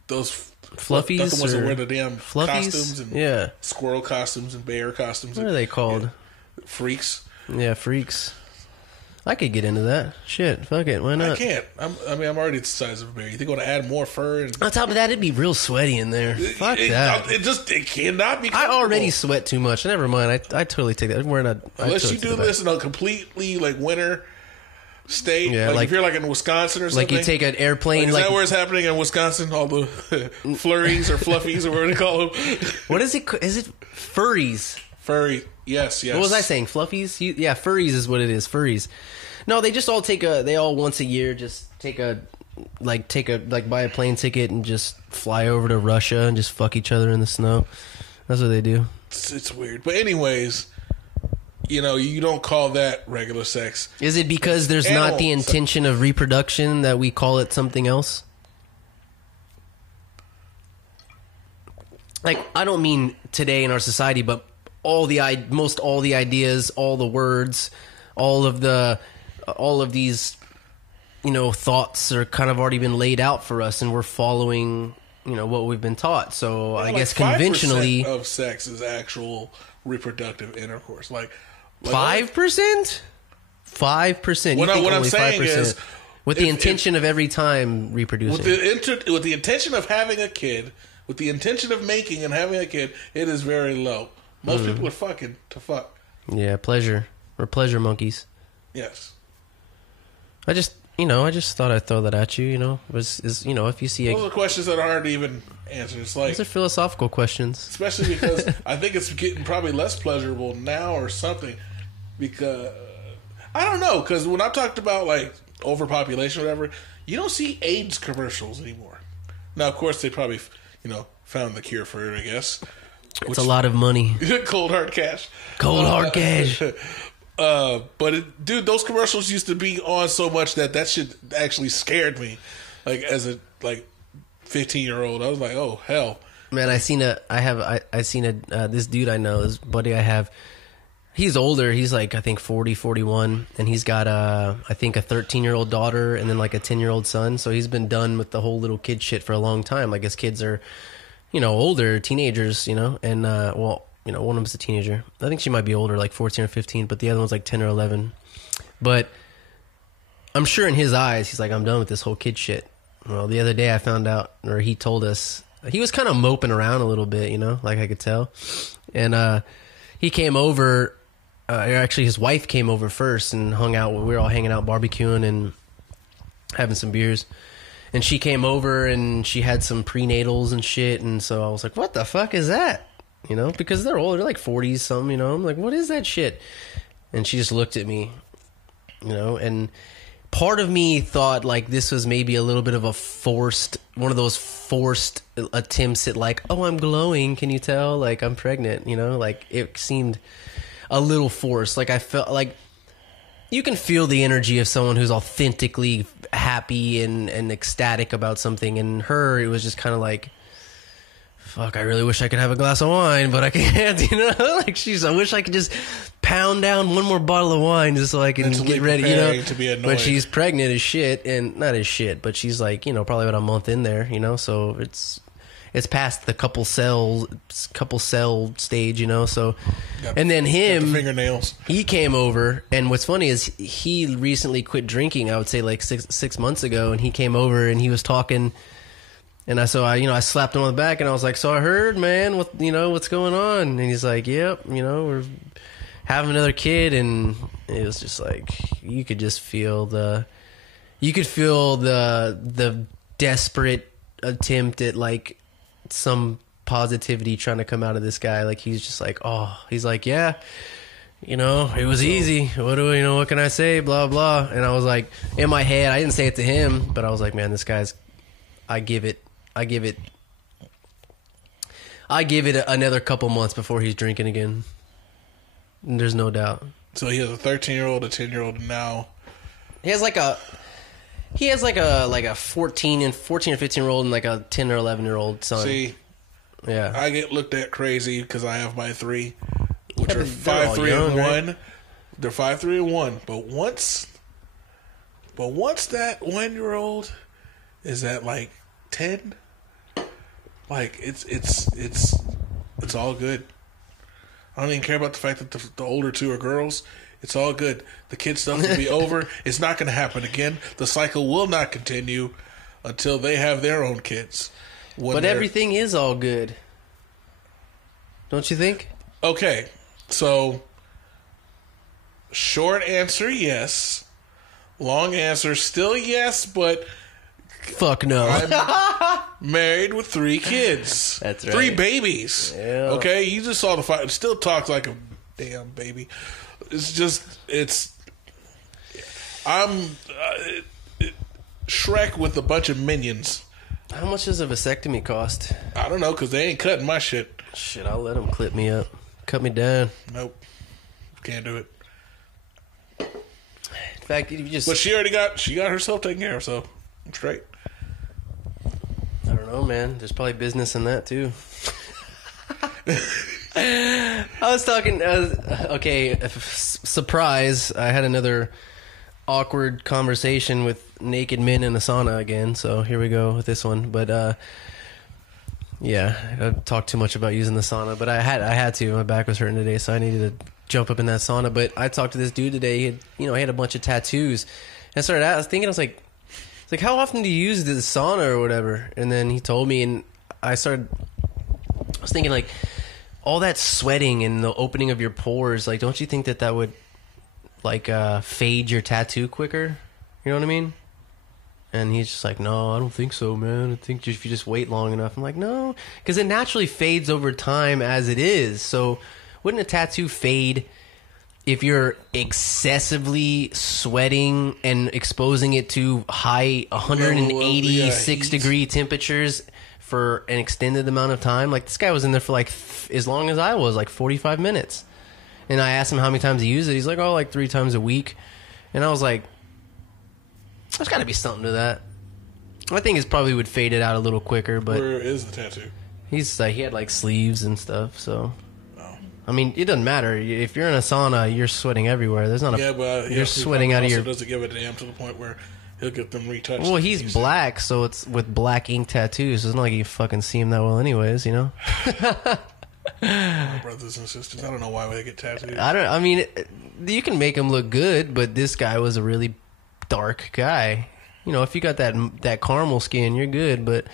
Those fluffies. That's the ones that wear the damn fluffies? Costumes and yeah, squirrel costumes and bear costumes. What are they called? Yeah. Freaks. Yeah, freaks. I could get into that. Shit, fuck it. Why not? I can't. I'm already the size of a bear. You think I want to add more fur? And on top of that, it'd be real sweaty in there. Fuck that. It cannot be. I already sweat too much. Never mind. I totally take that. Unless you do this in a completely like winter state. Yeah, like if you're like in Wisconsin or something. Like you take an airplane. Is that where it's happening in Wisconsin? All the flurries or fluffies or whatever they call them. What is it? Is it furries? Furry. Yes. What was I saying? Fluffies? Yeah, furries is what it is. Furries. No, they just all they all once a year just buy a plane ticket and just fly over to Russia and just fuck each other in the snow. That's what they do. It's weird. But anyways, you don't call that regular sex. Is it because there's not the intention of reproduction that we call it something else? Like, I don't mean today in our society, but most all the ideas, all the words, all of these, thoughts are kind of already been laid out for us, and we're following, what we've been taught. So I guess conventionally, 5% of sex is actual reproductive intercourse. Like 5%. 5%. What I'm saying 5%, is, with the intention of every time reproducing, with the intention of having a kid, with the intention of making and having a kid, it is very low. Most people are fucking to fuck. Yeah, pleasure. We're pleasure monkeys. Yes. I just thought I'd throw that at you. If you see those are questions that are hard to even answer. It's like, those are philosophical questions, especially because I think it's getting probably less pleasurable now or something. Because I don't know. Because when I talked about like overpopulation or whatever, you don't see AIDS commercials anymore. Now, of course, they probably found the cure for it. I guess it's a lot of money. Cold hard cash. Cold hard cash. But dude, those commercials used to be on so much that shit actually scared me. Like as a 15-year-old, I was like, oh hell, man. This dude I know, this buddy I have, He's older. He's like, I think 40, 41. And he's got, I think, a 13-year-old daughter and then like a 10-year-old son. So he's been done with the whole little kid shit for a long time. Like his kids are, older, teenagers, And, well, one of them's a teenager. I think she might be older, like 14 or 15. But the other one's like 10 or 11. But I'm sure in his eyes, he's like, I'm done with this whole kid shit. Well, the other day I found out, or he told us, he was kind of moping around a little bit, like I could tell. And he came over, actually his wife came over first and hung out. We were all hanging out, barbecuing and having some beers. And she came over and she had some prenatals and shit. And so I was like, what the fuck is that? Because they're older, they're like 40s something, I'm like, what is that shit? And she just looked at me, and part of me thought like this was maybe a little bit of one of those forced attempts at like, oh, I'm glowing. Can you tell? Like I'm pregnant, like it seemed a little forced. Like I felt like you can feel the energy of someone who's authentically happy and ecstatic about something. And her, it was just kind of like, fuck, I really wish I could have a glass of wine, but I can't, like I wish I could just pound down one more bottle of wine just so I can get ready, to be annoyed. But she's pregnant as shit, and not as shit, but she's like, probably about a month in there, so it's past the couple cell stage, so. And then him, the fingernails. He came over, and what's funny is he recently quit drinking, I would say like six months ago, and he came over and he was talking. And I slapped him on the back and I was like, so I heard, man, what's going on? And he's like, yep, we're having another kid. And it was just like, you could feel the desperate attempt at like some positivity trying to come out of this guy. Like, he's just like, oh, he's like, yeah, it was easy. What can I say? Blah, blah. And I was like, in my head, I didn't say it to him, but I was like, man, this guy's, I give it another couple months before he's drinking again. There's no doubt. So he has a 13-year-old, a 10-year-old, and now he has like a 14 or 15-year-old and like a 10 or 11-year-old son. See, yeah, I get looked at crazy because I have my three, which are 5, 3, and 1. Right? They're 5, 3, and 1. But once that 1-year-old is at like 10, like it's all good. I don't even care about the fact that the older two are girls. It's all good. The kid stuff will be over. It's not going to happen again. The cycle will not continue until they have their own kids. But everything is all good, don't you think? Okay, so short answer, yes. Long answer, still yes, but fuck no. I'm married with 3 kids. That's right. 3 babies. Yeah. Okay, you just saw the fight. It still talks like a damn baby. I'm Shrek with a bunch of minions. How much does a vasectomy cost? I don't know, because they ain't cutting my shit. Shit, I'll let them clip me up. Cut me down. Nope. Can't do it. In fact, if you just... But she got herself taken care of, so I'm straight. I don't know, man. There's probably business in that, too. I was talking... okay, surprise. I had another awkward conversation with naked men in a sauna again, so here we go with this one. But, yeah, I talked too much about using the sauna, but I had to. My back was hurting today, so I needed to jump up in that sauna. But I talked to this dude today. He had a bunch of tattoos. And I was thinking, I was like, how often do you use the sauna or whatever? And then he told me, and I was thinking, like, all that sweating and the opening of your pores, like, don't you think that would, like, fade your tattoo quicker? You know what I mean? And he's just like, no, I don't think so, man. I think if you just wait long enough. I'm like, no, because it naturally fades over time as it is. So wouldn't a tattoo fade if you're excessively sweating and exposing it to high 186 degree temperatures for an extended amount of time? Like, this guy was in there for like as long as I was, like 45 minutes. And I asked him how many times he used it. He's like, oh, like 3 times a week. And I was like, there's got to be something to that. I think it probably would fade it out a little quicker. But where is the tattoo? He's like, he had like sleeves and stuff. So, oh. I mean, it doesn't matter. If you're in a sauna, you're sweating everywhere. There's not a... but you're sweating out of your... doesn't give a damn to the point where he'll get them retouched. Well, he's black, so it's with black ink tattoos. So it's not like you fucking see him that well anyways, you know? Brothers and sisters, I don't know why they get tattoos. I mean, you can make him look good, but this guy was a really dark guy. You know, if you got that caramel skin, you're good, but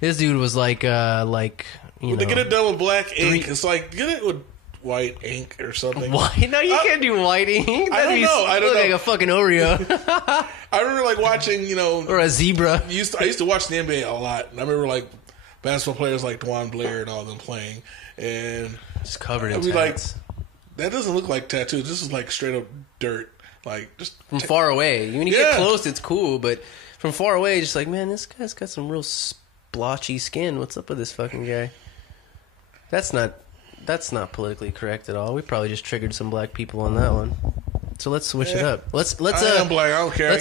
this dude was like, you know... They get it done with black ink. It's like, get it with white ink or something. White? No, you can't do white ink. I don't know. I don't know. Like a fucking Oreo. I remember like watching, you know... Or a zebra. I used to watch the NBA a lot. And I remember like basketball players like Dwan Blair and all them playing. And... Just covered in tats. Like, that doesn't look like tattoos. This is like straight up dirt. Like, just... From far away. When you get close, it's cool. But from far away, just like, man, this guy's got some real splotchy skin. What's up with this fucking guy? That's not politically correct at all. We probably just triggered some black people on that one. So let's switch it up. Let's I'm black. I don't care. I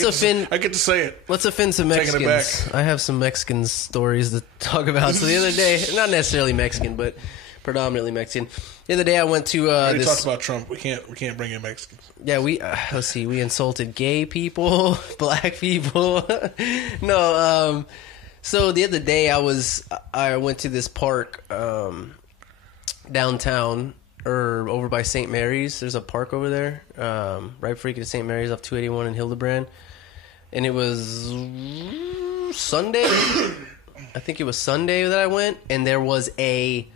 get to say it. Let's offend some Mexicans. Taking it back. I have some Mexican stories to talk about. So the other day, not necessarily Mexican, but predominantly Mexican. The other day I went to we talked about Trump. We can't bring in Mexicans. Yeah, let's see. We insulted gay people, black people. No, so the other day I went to this park downtown or over by St. Mary's. There's a park over there, right before you get to St. Mary's off 281 in Hildebrand. And it was Sunday. I think it was Sunday that I went, and there was a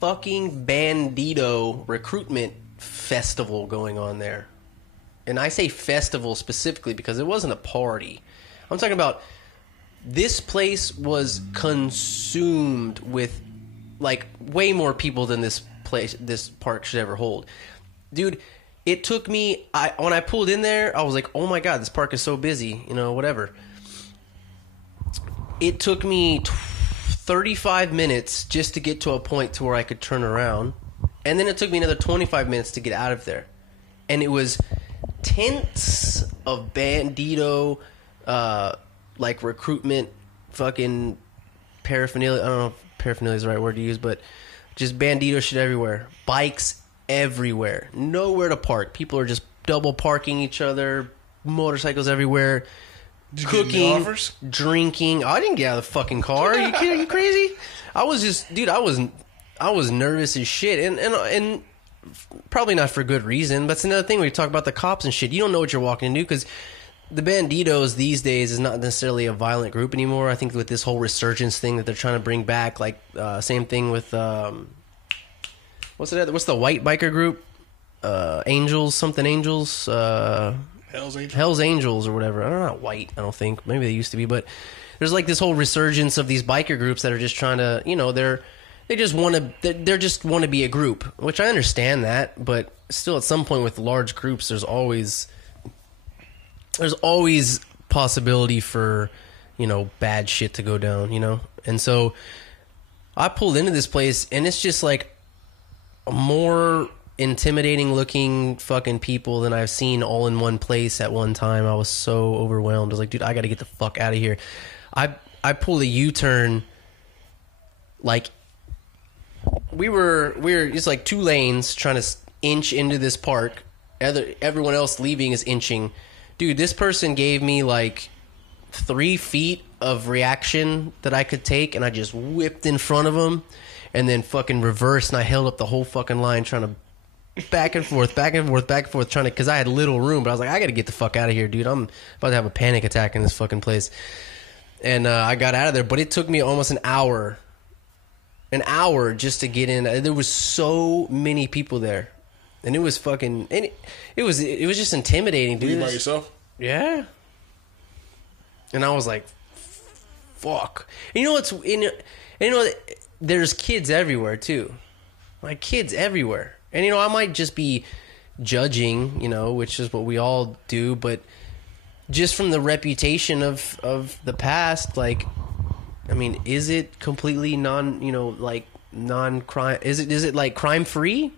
fucking Bandido Recruitment festival going on there. And I say festival specifically because it wasn't a party. I'm talking about this place was consumed with like way more people than this park should ever hold. Dude, it took me, when I pulled in there, I was like, oh my God, this park is so busy, you know, whatever. It took me 35 minutes just to get to a point to where I could turn around. And then it took me another 25 minutes to get out of there. And it was tents of Bandido, like recruitment, fucking paraphernalia. I don't know if paraphernalia is the right word to use, but just Bandido shit everywhere. Bikes everywhere. Nowhere to park. People are just double parking each other. Motorcycles everywhere. Did you Cooking, get any offers? Drinking. I didn't get out of the fucking car. Are you kidding? Are you crazy? I was just, dude. I was nervous as shit, and probably not for good reason. But it's another thing when you talk about the cops and shit. You don't know what you're walking into because the Bandidos these days is not necessarily a violent group anymore. I think with this whole resurgence thing that they're trying to bring back, like same thing with what's the white biker group? Angels, something Angels. Hell's Angels or whatever. I don't know, white. I don't think. Maybe they used to be, but there's like this whole resurgence of these biker groups that are just trying to, you know, they just want to be a group, which I understand that, but still, at some point with large groups, there's always possibility for, you know, bad shit to go down, you know. And so I pulled into this place, and it's just like more intimidating looking fucking people than I've seen all in one place at one time. I was so overwhelmed. I was like, dude, I gotta get the fuck out of here. I pulled a U-turn. Like we were it's like two lanes trying to inch into this park. Everyone else leaving is inching. Dude, this person gave me like 3 feet of reaction that I could take, and I just whipped in front of them and then fucking reversed, and I held up the whole fucking line trying to back and forth, trying to, because I had little room, but I was like, I gotta get the fuck out of here, dude. I'm about to have a panic attack in this fucking place. And I got out of there, but it took me almost an hour just to get in. There was so many people there, and it was fucking, and it was just intimidating, dude. Were you by yourself? Yeah. And I was like, fuck. And you know there's kids everywhere too, like kids everywhere. And, you know, I might just be judging, you know, which is what we all do, but just from the reputation of the past, like, I mean, is it completely non-crime? Is it like crime-free?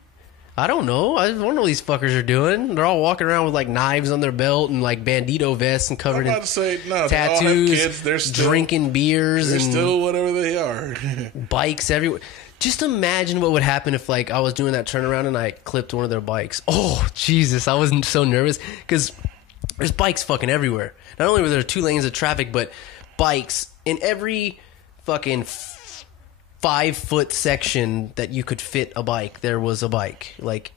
I don't know. I don't know what these fuckers are doing. They're all walking around with, like, knives on their belt and, like, Bandido vests and covered in tattoos. They all have kids. They're still, drinking beers. They're still whatever they are. Bikes everywhere. Just imagine what would happen if, like, I was doing that turnaround and I clipped one of their bikes. Oh, Jesus. I was so nervous because there's bikes fucking everywhere. Not only were there 2 lanes of traffic, but bikes in every fucking 5-foot section that you could fit a bike. There was a bike. Like,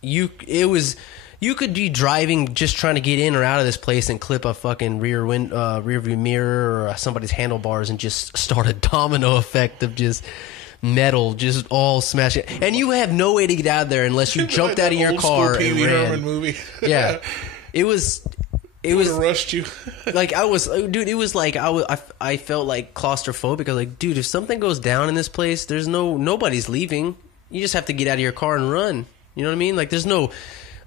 you could be driving, just trying to get in or out of this place and clip a fucking rear view mirror or somebody's handlebars and just start a domino effect of just metal just all smashing. And you have no way to get out of there unless you jumped out of your car and ran. Movie. Yeah, it was rushed you. Like, I was, dude, it was like I felt like claustrophobic. I was like, dude, if something goes down in this place, nobody's leaving. You just have to get out of your car and run. You know what I mean? Like, there's no,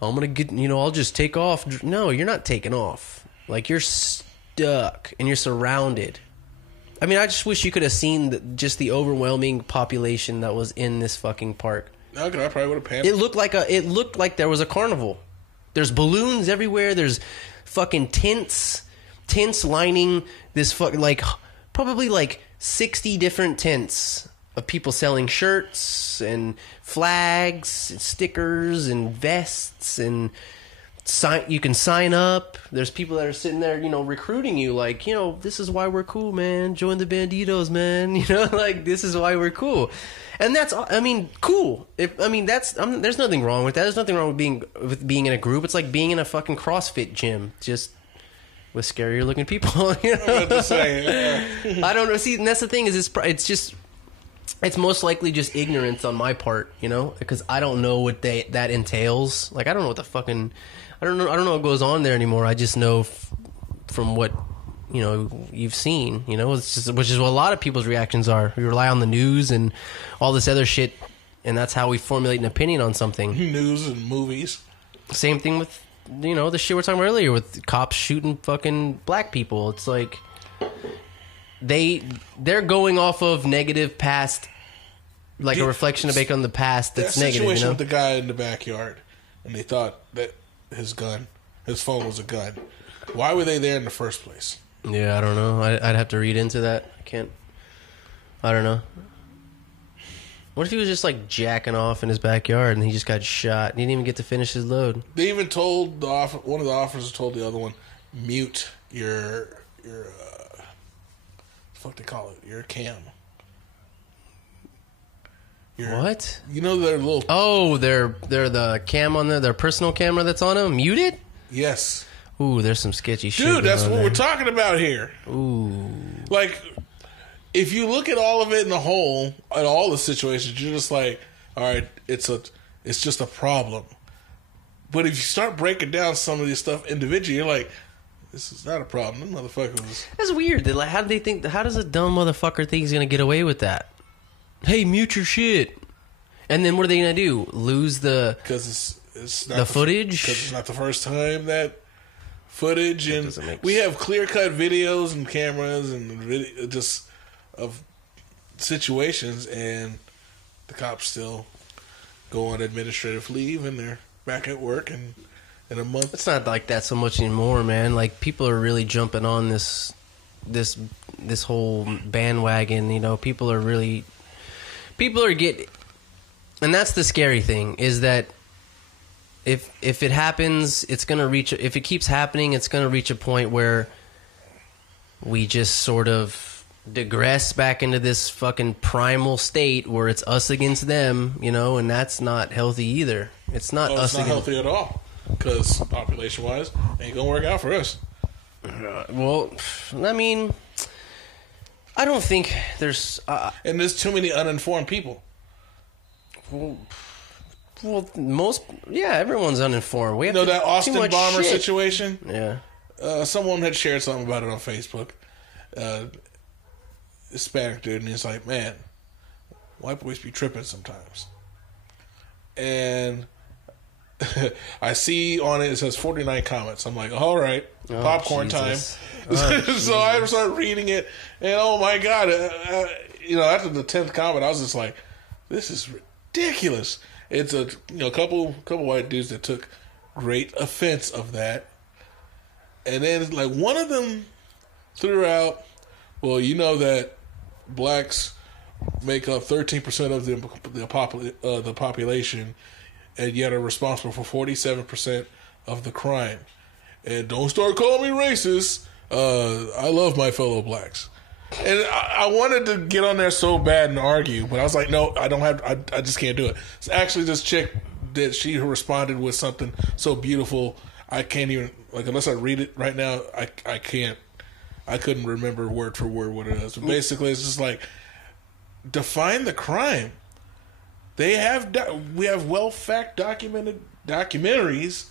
I'm gonna get, I'll just take off. No, you're not taking off. Like, you're stuck and you're surrounded. I mean, I just wish you could have seen just the overwhelming population that was in this fucking park. Okay, I probably would have panicked. It looked like there was a carnival. There's balloons everywhere. There's fucking tents lining this probably like 60 different tents of people selling shirts and flags and stickers and vests, and you can sign up. There's people that are sitting there, recruiting you, like, this is why we're cool, man. Join the Bandidos, man. Like, this is why we're cool. And that's, cool. There's nothing wrong with that. There's nothing wrong with being in a group. It's like being in a fucking CrossFit gym, just with scarier looking people. I'm about to say, I don't know. See, and that's the thing, is it's most likely just ignorance on my part, because I don't know what that entails. Like, I don't know what the fucking, I don't know what goes on there anymore. I just know from what you've seen, which is what a lot of people's reactions are. We rely on the news and all this other shit, and that's how we formulate an opinion on something. News and movies. Same thing with, the shit we were talking about earlier with cops shooting fucking black people. It's like they're going off of negative past, like a reflection of based on the past that's that negative. Situation with the guy in the backyard, and they thought that his phone was a gun. Why were they there in the first place? Yeah, I don't know. I'd have to read into that. I don't know. What if he was just like jacking off in his backyard and he just got shot and he didn't even get to finish his load? They even told one of the officers told the other one, mute your fuck they call it, your cam. What? Their little... Oh, they're the cam on their personal camera that's on them? Muted? Yes. Ooh, there's some sketchy shit. Dude, that's what we're talking about here. Ooh. Like, if you look at all of it in the whole, at all the situations, you're just like, all right, it's just a problem. But if you start breaking down some of this stuff individually, you're like, this is not a problem. Them motherfuckers... That's weird. Like, how does a dumb motherfucker think he's going to get away with that? Hey, mute your shit. And then what are they going to do? Lose the... Because it's not the footage? Because it's not the first time that footage, and we have clear-cut videos and cameras and just of situations, and the cops still go on administrative leave, and they're back at work, and in a month. It's not like that so much anymore, man. Like, people are really jumping on this whole bandwagon. People are getting, and that's the scary thing, is that if it happens, it's going to reach, if it keeps happening, it's going to reach a point where we just sort of digress back into this fucking primal state where it's us against them, and that's not healthy either. It's not us. It's not healthy at all, because population-wise, it ain't going to work out for us. Well, I don't think there's... and there's too many uninformed people. Well, everyone's uninformed. We have that Austin bomber situation? Yeah. Someone had shared something about it on Facebook. Hispanic dude, and he's like, man, white boys be tripping sometimes. And I see on it says 49 comments. I'm like, all right, popcorn Jesus. Time. So I started reading it, and oh my God, after the 10th comment, I was just like, this is ridiculous. It's a couple white dudes that took great offense of that, and then like one of them threw out, well, that blacks make up 13% of the population, and yet are responsible for 47% of the crime. And don't start calling me racist. I love my fellow blacks. And I wanted to get on there so bad and argue, but I was like, no, I don't have. I just can't do it. It's actually this chick that she responded with something so beautiful. I can't even, like, unless I read it right now, I can't. I couldn't remember word for word what it is. But basically, it's just like, define the crime. We have well-fact documented documentaries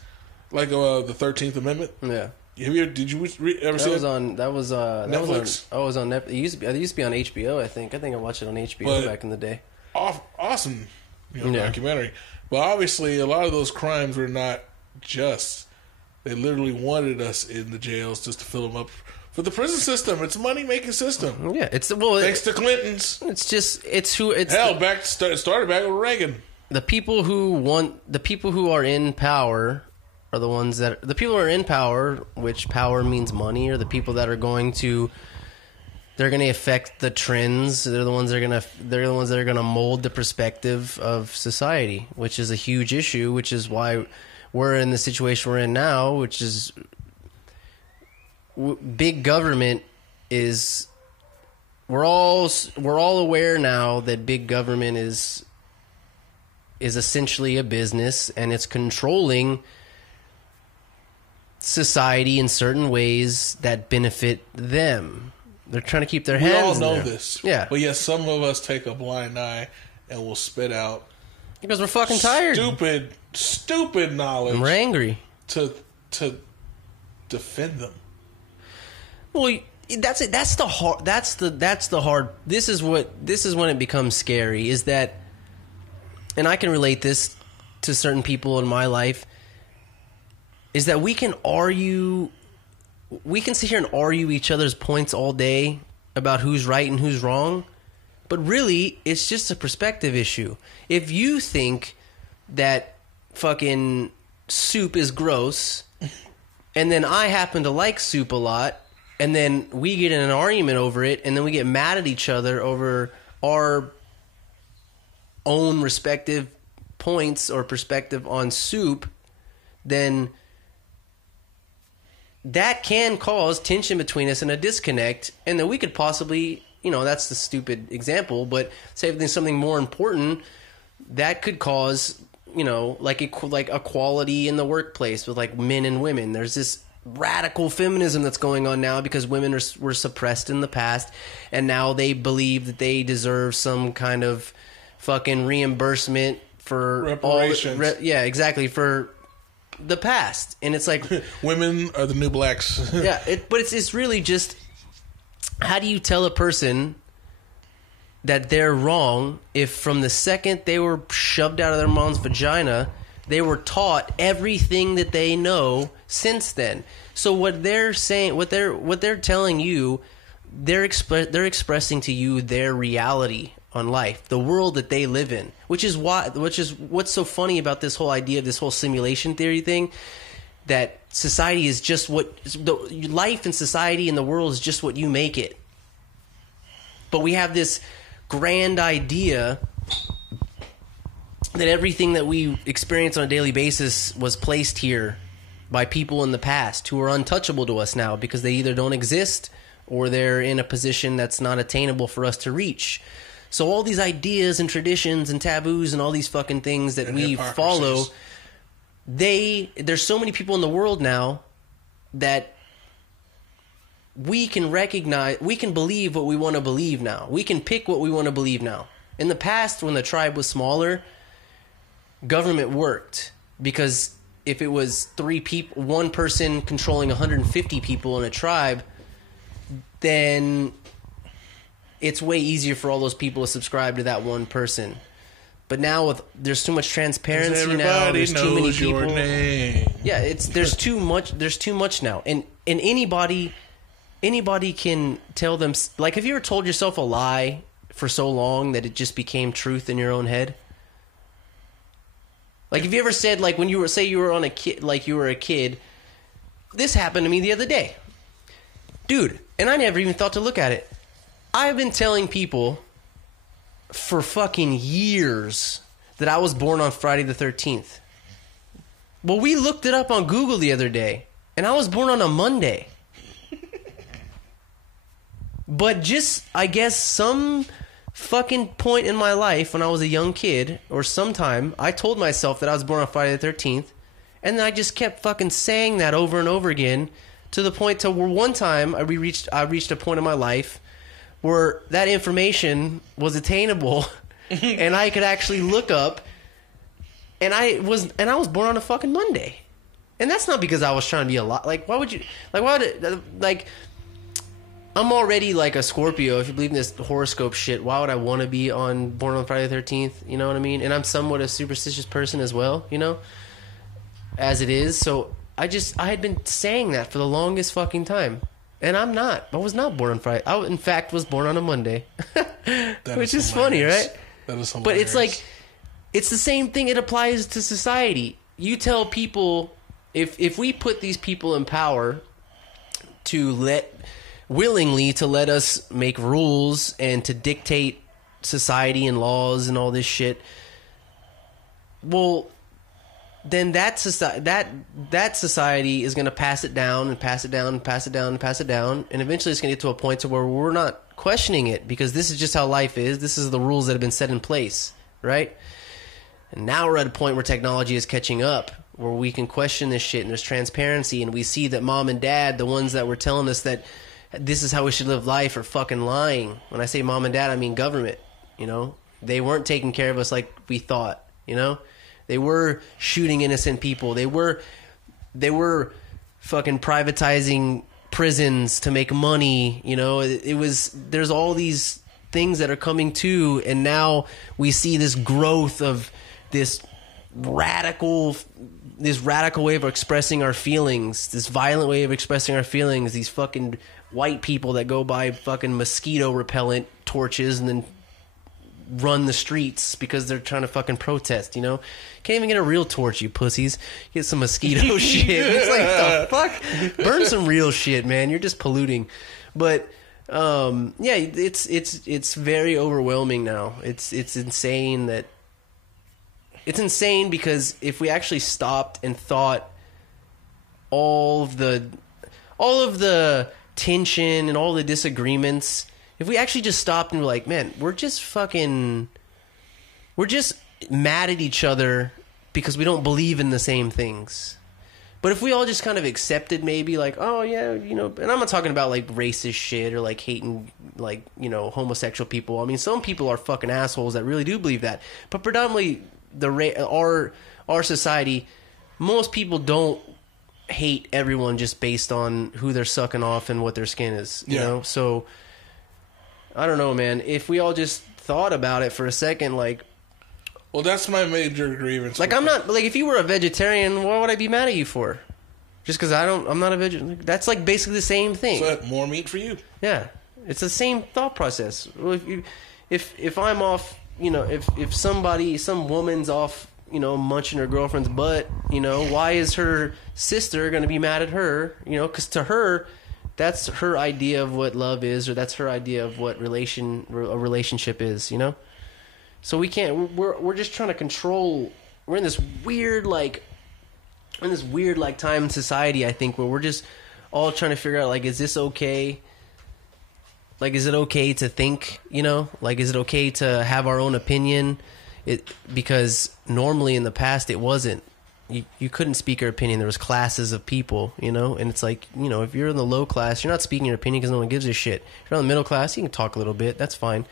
like the 13th Amendment. Yeah. Did you ever see it? That was Netflix? It was on Netflix. It used to be on HBO, I think. I watched it on HBO back in the day. Awesome documentary. But obviously, a lot of those crimes were not just. They literally wanted us in the jails just to fill them up. For the prison system, it's a money-making system. Yeah, thanks to Clintons. Started back with Reagan. The people who are in power are the ones that the people who are in power, which power means money, are the people that are going to affect the trends. They're the ones that are gonna mold the perspective of society, which is a huge issue. Which is why we're in the situation we're in now, which is big government is. We're all aware now that big government is essentially a business, and it's controlling society in certain ways that benefit them. They're trying to keep their hands. We all know there. this, yeah. But yet, some of us take a blind eye and will spit out because we're fucking tired. Stupid knowledge. And we're angry to defend them. Well, that's it. That's the hard. That's the hard. This is when it becomes scary. Is that, and I can relate this to certain people in my life. Is that we can sit here and argue each other's points all day about who's right and who's wrong, but really it's just a perspective issue. If you think that fucking soup is gross, and then I happen to like soup a lot, and then we get in an argument over it, and then we get mad at each other over our own respective points or perspective on soup, then that can cause tension between us and a disconnect, and then we could possibly, that's the stupid example, but say if there's something more important, that could cause, like equality in the workplace with like men and women. There's this radical feminism that's going on now because women were suppressed in the past, and now they believe that they deserve some kind of fucking reimbursement for reparations. Exactly, for the past. And it's like women are the new blacks. Yeah, but it's really just, how do you tell a person that they're wrong if from the second they were shoved out of their mom's vagina, they were taught everything that they know since then? So what they're saying, what they're telling you, they're expressing to you their reality on life, the world that they live in, which is what's so funny about this whole idea of this whole simulation theory thing, that society is just life and society and the world is just what you make it. But we have this grand idea that everything that we experience on a daily basis was placed here by people in the past who are untouchable to us now because they either don't exist or they're in a position that's not attainable for us to reach. So all these ideas and traditions and taboos and all these fucking things that we follow, there's so many people in the world now that we can recognize, we can believe what we want to believe now. We can pick what we want to believe now. In the past, when the tribe was smaller, government worked because if it was one person controlling 150 people in a tribe, then it's way easier for all those people to subscribe to that one person. But now there's too much transparency now. There's too many people. Your name. Yeah, there's too much. There's too much now, and anybody can tell them. Like, have you ever told yourself a lie for so long that it just became truth in your own head? Like, have you ever said, like, when you were on a kid, like you were a kid, this happened to me the other day, dude, and I never even thought to look at it. I've been telling people for fucking years that I was born on Friday the 13th. Well, we looked it up on Google the other day, and I was born on a Monday. But just, I guess, some fucking point in my life when I was a young kid, or sometime, I told myself that I was born on Friday the 13th, and then I just kept fucking saying that over and over again, to the point to where one time I reached a point in my life where that information was attainable, and I could actually look up, and I was born on a fucking Monday. And that's not because I was trying to be a lot. Like, why would you... Like, why would... Like, I'm already, like, a Scorpio. If you believe in this horoscope shit, why would I want to be born on Friday the 13th? You know what I mean? And I'm somewhat a superstitious person as well, you know? As it is. So, I had been saying that for the longest fucking time. And I'm not. I was not born on Friday. I, in fact, was born on a Monday. Which is funny, right? That is hilarious. But it's like... It's the same thing. It applies to society. You tell people... If we put these people in power willingly to let us make rules and to dictate society and laws and all this shit, well, then that society is going to pass it down and pass it down and pass it down and pass it down, and eventually it's going to get to a point to where we're not questioning it because this is just how life is. This is the rules that have been set in place, right? And now we're at a point where technology is catching up, where we can question this shit and there's transparency, and we see that mom and dad, the ones that were telling us that this is how we should live life, are fucking lying. When I say mom and dad, I mean government, you know? They weren't taking care of us like we thought, you know? They were shooting innocent people. They were fucking privatizing prisons to make money, you know? There's all these things that are coming to, and now we see this growth of this radical way of expressing our feelings, this violent way of expressing our feelings, these fucking white people that go buy fucking mosquito repellent torches and then run the streets because they're trying to fucking protest, you know? Can't even get a real torch, you pussies. Get some mosquito shit. It's like, what the fuck? Burn some real shit, man. You're just polluting. But yeah, it's very overwhelming now. It's insane that... It's insane because if we actually stopped and thought all of the tension and all the disagreements, if we actually just stopped and were like, man, we're just mad at each other because we don't believe in the same things. But if we all just kind of accepted maybe like, oh yeah, you know, and I'm not talking about like racist shit or like hating like, you know, homosexual people. I mean, some people are fucking assholes that really do believe that. But predominantly our society, most people don't hate everyone just based on who they're sucking off and what their skin is, you know? So, I don't know, man. If we all just thought about it for a second, like... Well, that's my major grievance. Like, I'm not... Like, if you were a vegetarian, what would I be mad at you for? Just because I'm not a vegetarian? That's, like, basically the same thing. So, more meat for you. Yeah. It's the same thought process. Well, if I'm off... You know, if some woman's off, you know, munching her girlfriend's butt, you know, why is her sister going to be mad at her? You know, because to her, that's her idea of what love is, or that's her idea of what a relationship is, you know? So we can't, we're just trying to control, we're in this weird, time in society, I think, where we're just all trying to figure out, like, is this okay? Like, is it okay to think, you know? Like, is it okay to have our own opinion? Because normally in the past it wasn't. You couldn't speak your opinion. There was classes of people, you know? And it's like, you know, if you're in the low class, you're not speaking your opinion because no one gives a shit. If you're in the middle class, you can talk a little bit. That's fine.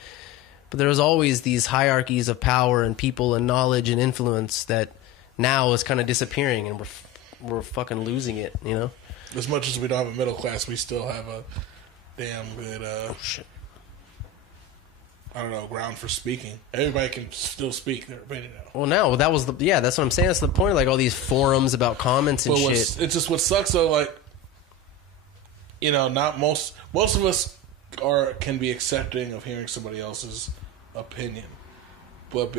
But there was always these hierarchies of power and people and knowledge and influence that now is kind of disappearing, and we're fucking losing it, you know? As much as we don't have a middle class, we still have a... damn good I don't know, ground for speaking. Everybody can still speak their opinion now. Well, now that's what I'm saying. That's the point. Like all these forums about comments and shit. It's just what sucks though. Like, you know, not most of us can be accepting of hearing somebody else's opinion, but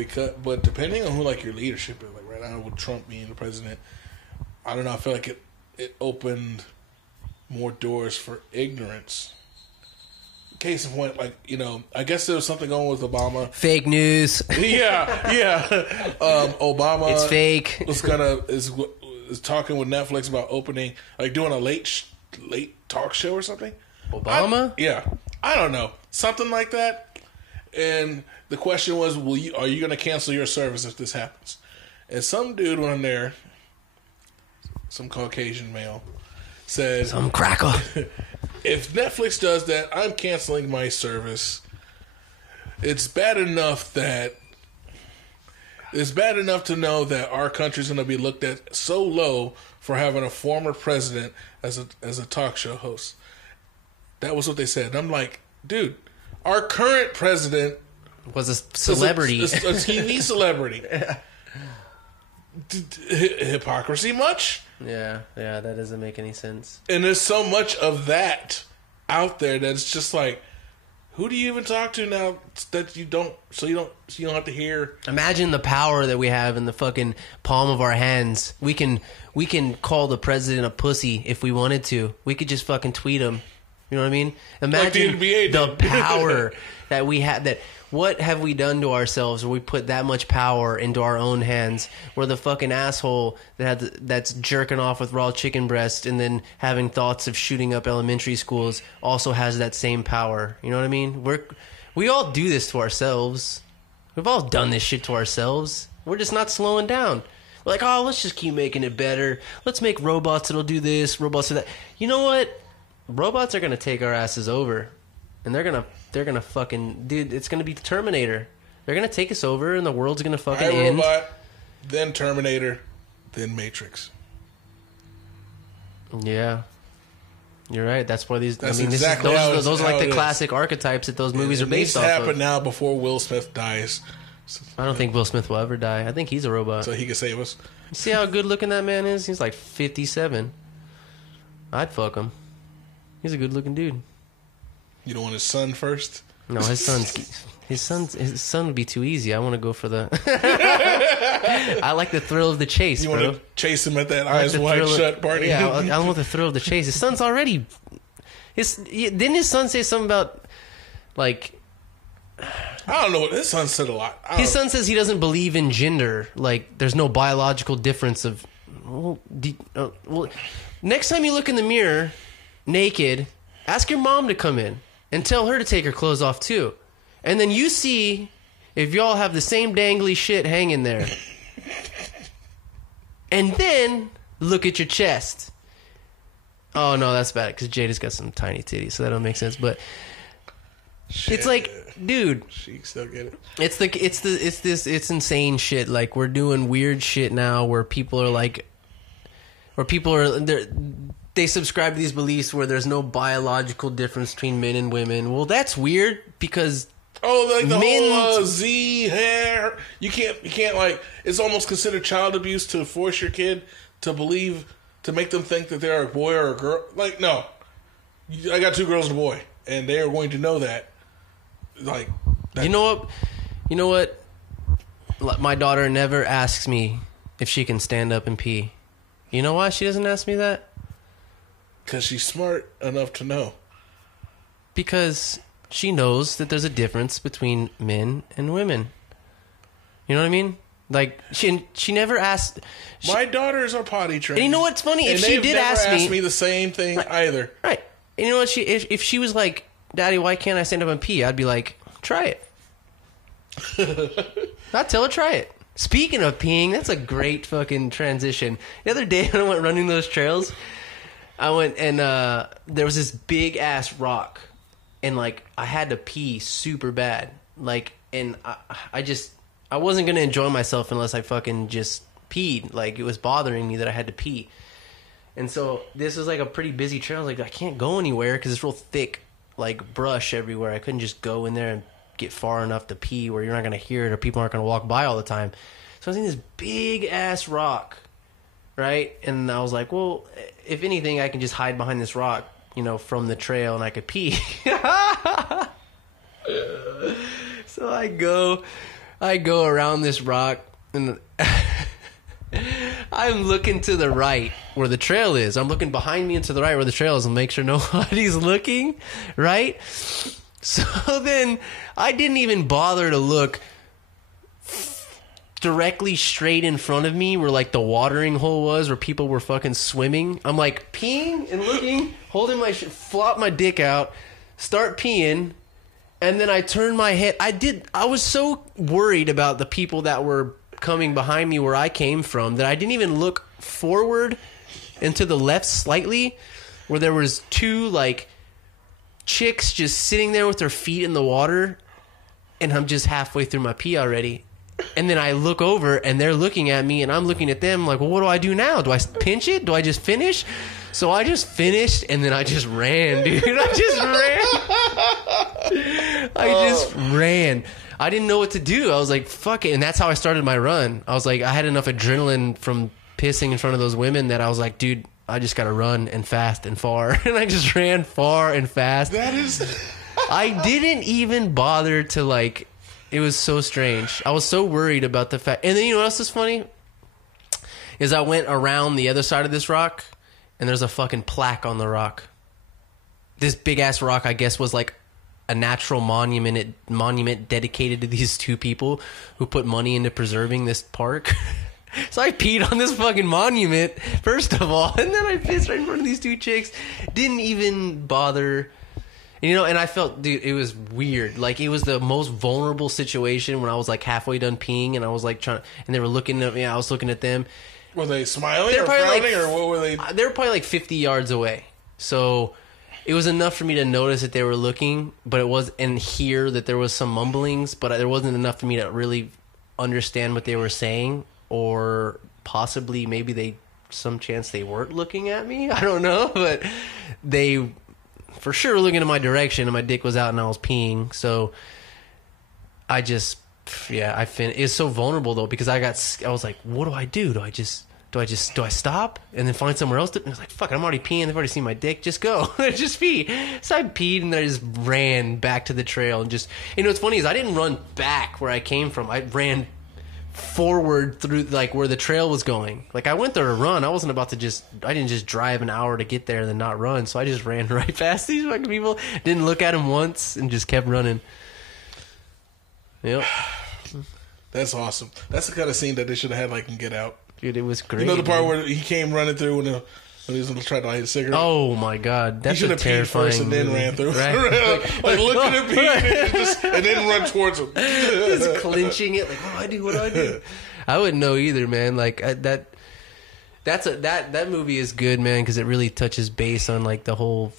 depending on who like your leadership is, like right now with Trump being the president, I don't know. I feel like it opened more doors for ignorance case in point, like, you know, I guess there was something going with Obama. Fake news. Yeah. Obama. It's fake. Is talking with Netflix about opening, like doing a late talk show or something. Obama? I don't know, something like that. And the question was, are you going to cancel your service if this happens? And some dude on there, some Caucasian male, said, some cracker. If Netflix does that, I'm canceling my service. It's bad enough to know that our country's going to be looked at so low for having a former president as a talk show host. That was what they said. And I'm like, dude, our current president was a celebrity, a TV celebrity. Hypocrisy much? Yeah, that doesn't make any sense. And there's so much of that out there that it's just like, who do you even talk to now that you don't have to hear? Imagine the power that we have in the fucking palm of our hands. We can call the president a pussy if we wanted to. We could just fucking tweet him. You know what I mean? Imagine like the the power that we have. That what have we done to ourselves where we put that much power into our own hands? We're the fucking asshole that's jerking off with raw chicken breast and then having thoughts of shooting up elementary schools also has that same power. You know what I mean? We all do this to ourselves. We've all done this shit to ourselves. We're just not slowing down. We're like, oh, let's just keep making it better. Let's make robots that'll do this, robots do that. You know what? Robots are gonna take our asses over, and they're gonna fucking, dude. It's gonna be the Terminator. They're gonna take us over, and the world's gonna fucking end. iRobot, then Terminator, then Matrix. Yeah, you're right. That's why these. That's I mean, exactly those are like the is. classic archetypes that those movies are It based needs to off happen of. now before Will Smith dies, I don't think Will Smith will ever die. I think he's a robot. so he can save us. You see how good looking that man is? He's like 57. I'd fuck him. He's a good looking dude. You don't want his son first? No, his son would be too easy. I want to go for the. I like the thrill of the chase, You bro. want to chase him at that eyes wide shut party? Yeah, I want the thrill of the chase. His son's already. Didn't his son say something about like? I don't know. His son said a lot. His son says he doesn't believe in gender. Like, there's no biological difference of. Well, next time you look in the mirror, naked, ask your mom to come in and tell her to take her clothes off too, and then you see if y'all have the same dangly shit hanging there, and then look at your chest. Oh no, that's bad because Jada's got some tiny titties, so that don't make sense. But Shit. It's like, dude, She still get it. It's insane shit. Like, we're doing weird shit now where people are like, they subscribe to these beliefs where there's no biological difference between men and women. Well, that's weird because like the whole Z hair. You can't like, it's almost considered child abuse to force your kid to believe, to make them think that they're a boy or a girl. Like, no, I got two girls and a boy, and they are going to know that. Like, you know what? My daughter never asks me if she can stand up and pee. You know why she doesn't ask me that? Because she's smart enough to know. Because she knows that there's a difference between men and women. You know what I mean? Like, she never asked. My daughters are potty trained. And you know what's funny? If and she did never ask me the same thing either. Right. And you know what? If she was like, Daddy, why can't I stand up and pee? I'd be like, try it. I'd tell her, try it. Speaking of peeing, that's a great fucking transition. The other day when I went running those trails, I went and there was this big ass rock, and like I had to pee super bad. Like, and I wasn't gonna enjoy myself unless I fucking just peed. Like, it was bothering me that I had to pee. And so this was like a pretty busy trail. I was like, I can't go anywhere because it's real thick, like brush everywhere. I couldn't just go in there and get far enough to pee where you're not going to hear it or people aren't going to walk by all the time. So I was in this big ass rock, right? And I was like, well, if anything, I can just hide behind this rock, you know, from the trail, and I could pee. So I go around this rock, and I'm looking to the right where the trail is. I'm looking behind me and to the right where the trail is and make sure nobody's looking, right? So then I didn't even bother to look directly straight in front of me where like the watering hole was, where people were fucking swimming. I'm like peeing and looking, holding my flop my dick out, start peeing, and then I turn my head. I was so worried about the people that were coming behind me where I came from that I didn't even look forward and to the left slightly, where there was two like chicks just sitting there with their feet in the water, and I'm just halfway through my pee already. And then I look over and they're looking at me and I'm looking at them like, well, what do I do now? Do I pinch it? Do I just finish? So I just finished and then I just ran, dude. I just ran. I didn't know what to do. I was like, fuck it. And that's how I started my run. I was like, I had enough adrenaline from pissing in front of those women that I was like, dude, I just got to run and fast and far. And I just ran far and fast. That is... I didn't even bother to like... It was so strange. I was so worried about the fact... And then you know what else is funny? Is I went around the other side of this rock, and there's a fucking plaque on the rock. This big-ass rock, I guess, was like a natural monument dedicated to these two people who put money into preserving this park. So I peed on this fucking monument, first of all, and then I pissed right in front of these two chicks. Didn't even bother... You know, and I felt, dude, it was weird. Like, it was the most vulnerable situation when I was, like, halfway done peeing, and I was, like, trying... And they were looking at me, I was looking at them. Were they smiling or frowning, like, or what were they... They were probably, like, 50 yards away. So, it was enough for me to notice that they were looking, but it was... And hear that there was some mumblings, but there wasn't enough for me to really understand what they were saying, or possibly maybe some chance they weren't looking at me. I don't know, but they... For sure looking in my direction, and my dick was out and I was peeing. So I just, it's so vulnerable though, because I was like, what do I do? Do I stop and then find somewhere else to? And I was like, fuck, I'm already peeing. They've already seen my dick. Just go. Just pee. So I peed and then I just ran back to the trail and just, you know, what's funny is I didn't run back where I came from. I ran forward through like where the trail was going. Like I went there to run. I wasn't about to I didn't just drive an hour to get there and then not run. So I just ran right past these fucking people, didn't look at them once, and just kept running. Yep. That's awesome. That's the kind of scene that they should have had like in Get Out. Dude, it was great. You know the part where he came running through when he was trying to light a cigarette? Oh my god, that's a terrifying first and then movie. ran through. Right? like looking at me and then run towards him. Just clinching it. Like, what do I do? I wouldn't know either, man. Like that movie is good, man, because it really touches base on like the whole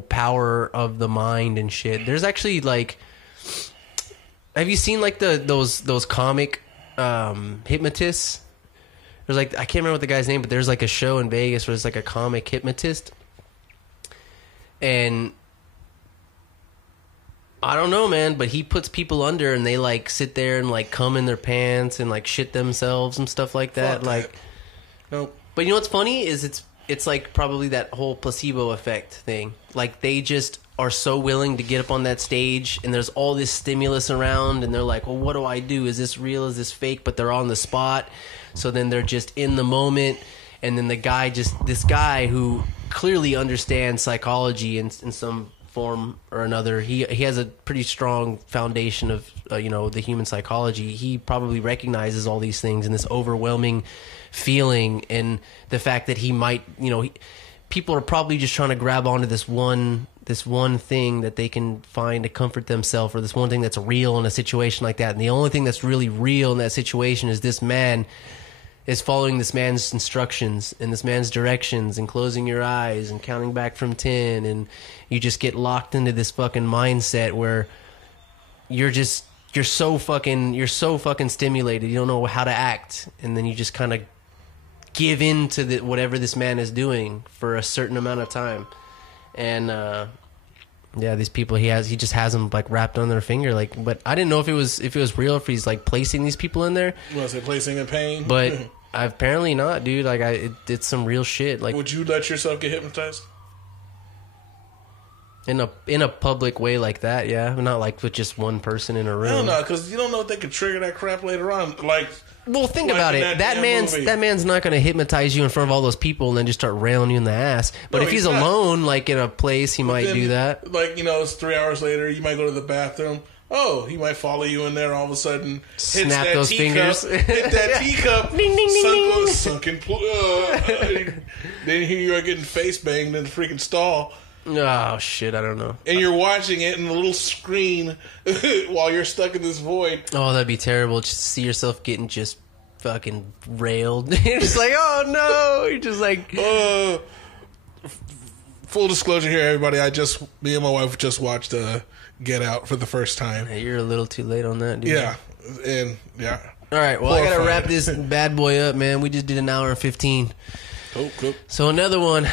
power of the mind and shit. There's actually like, have you seen like those comic hypnotists? There's like, I can't remember what the guy's name, but there's like a show in Vegas where it's like a comic hypnotist. And I don't know, man, but he puts people under and they like sit there and like cum in their pants and like shit themselves and stuff like that. Fuck like, that. Nope. But you know what's funny is it's like probably that whole placebo effect thing. Like they just are so willing to get up on that stage and there's all this stimulus around and they're like, well, what do I do? Is this real? Is this fake? But they're on the spot. So then they're just in the moment. And then this guy who clearly understands psychology in some form or another, he has a pretty strong foundation of, the human psychology. He probably recognizes all these things and this overwhelming feeling and the fact that he might, people are probably just trying to grab onto this one thing that they can find to comfort themselves, or this one thing that's real in a situation like that. And the only thing that's really real in that situation is this man is following this man's instructions and this man's directions and closing your eyes and counting back from 10, and you just get locked into this fucking mindset where you're so fucking stimulated, you don't know how to act, and then you just kind of give in to whatever this man is doing for a certain amount of time. And these people he just has them like wrapped on their finger, like. But I didn't know if it was real, if he's like placing these people in there. Was it placing in pain? But apparently not, dude. Like it's some real shit. Like, would you let yourself get hypnotized? In a public way like that, yeah, not like with just one person in a room. I don't know, because you don't know if they could trigger that crap later on. Like, well, think about it. That man's not going to hypnotize you in front of all those people and then just start railing you in the ass. But if he's alone, like in a place, he might do that. Like, you know, it's 3 hours later. You might go to the bathroom. Oh, he might follow you in there. All of a sudden, snap those fingers, hit that teacup, ding, ding, ding, sunken. Then here you are getting face banged in the freaking stall. Oh shit! I don't know. And you're watching it in a little screen while you're stuck in this void. Oh, that'd be terrible. Just to see yourself getting just fucking railed. You're just like, oh no! You're just like. Full disclosure here, everybody. Me and my wife just watched Get Out for the first time. Hey, you're a little too late on that, dude. Yeah, and yeah. All right, well, I gotta wrap this bad boy up, man. We just did an hour and 15. Cool. So another one.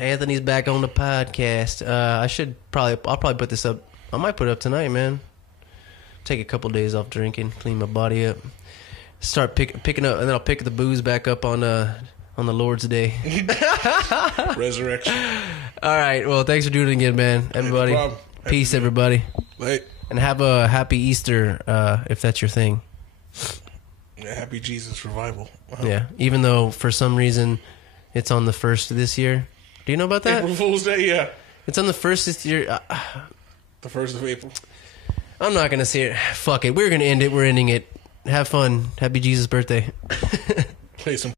Anthony's back on the podcast. I'll probably put this up. I might put it up tonight, man. Take a couple days off drinking, clean my body up, start picking up, and then I'll pick the booze back up on the Lord's Day. Resurrection. All right. Well, thanks for doing it again, man. Everybody, no peace, everybody. Late. And have a happy Easter if that's your thing. Yeah, happy Jesus revival. Yeah. Even though for some reason it's on the 1st of this year. Do you know about that? April Fool's Day, yeah. It's on the 1st this year. The 1st of April. I'm not going to say it. Fuck it. We're going to end it. We're ending it. Have fun. Happy Jesus' birthday. Play some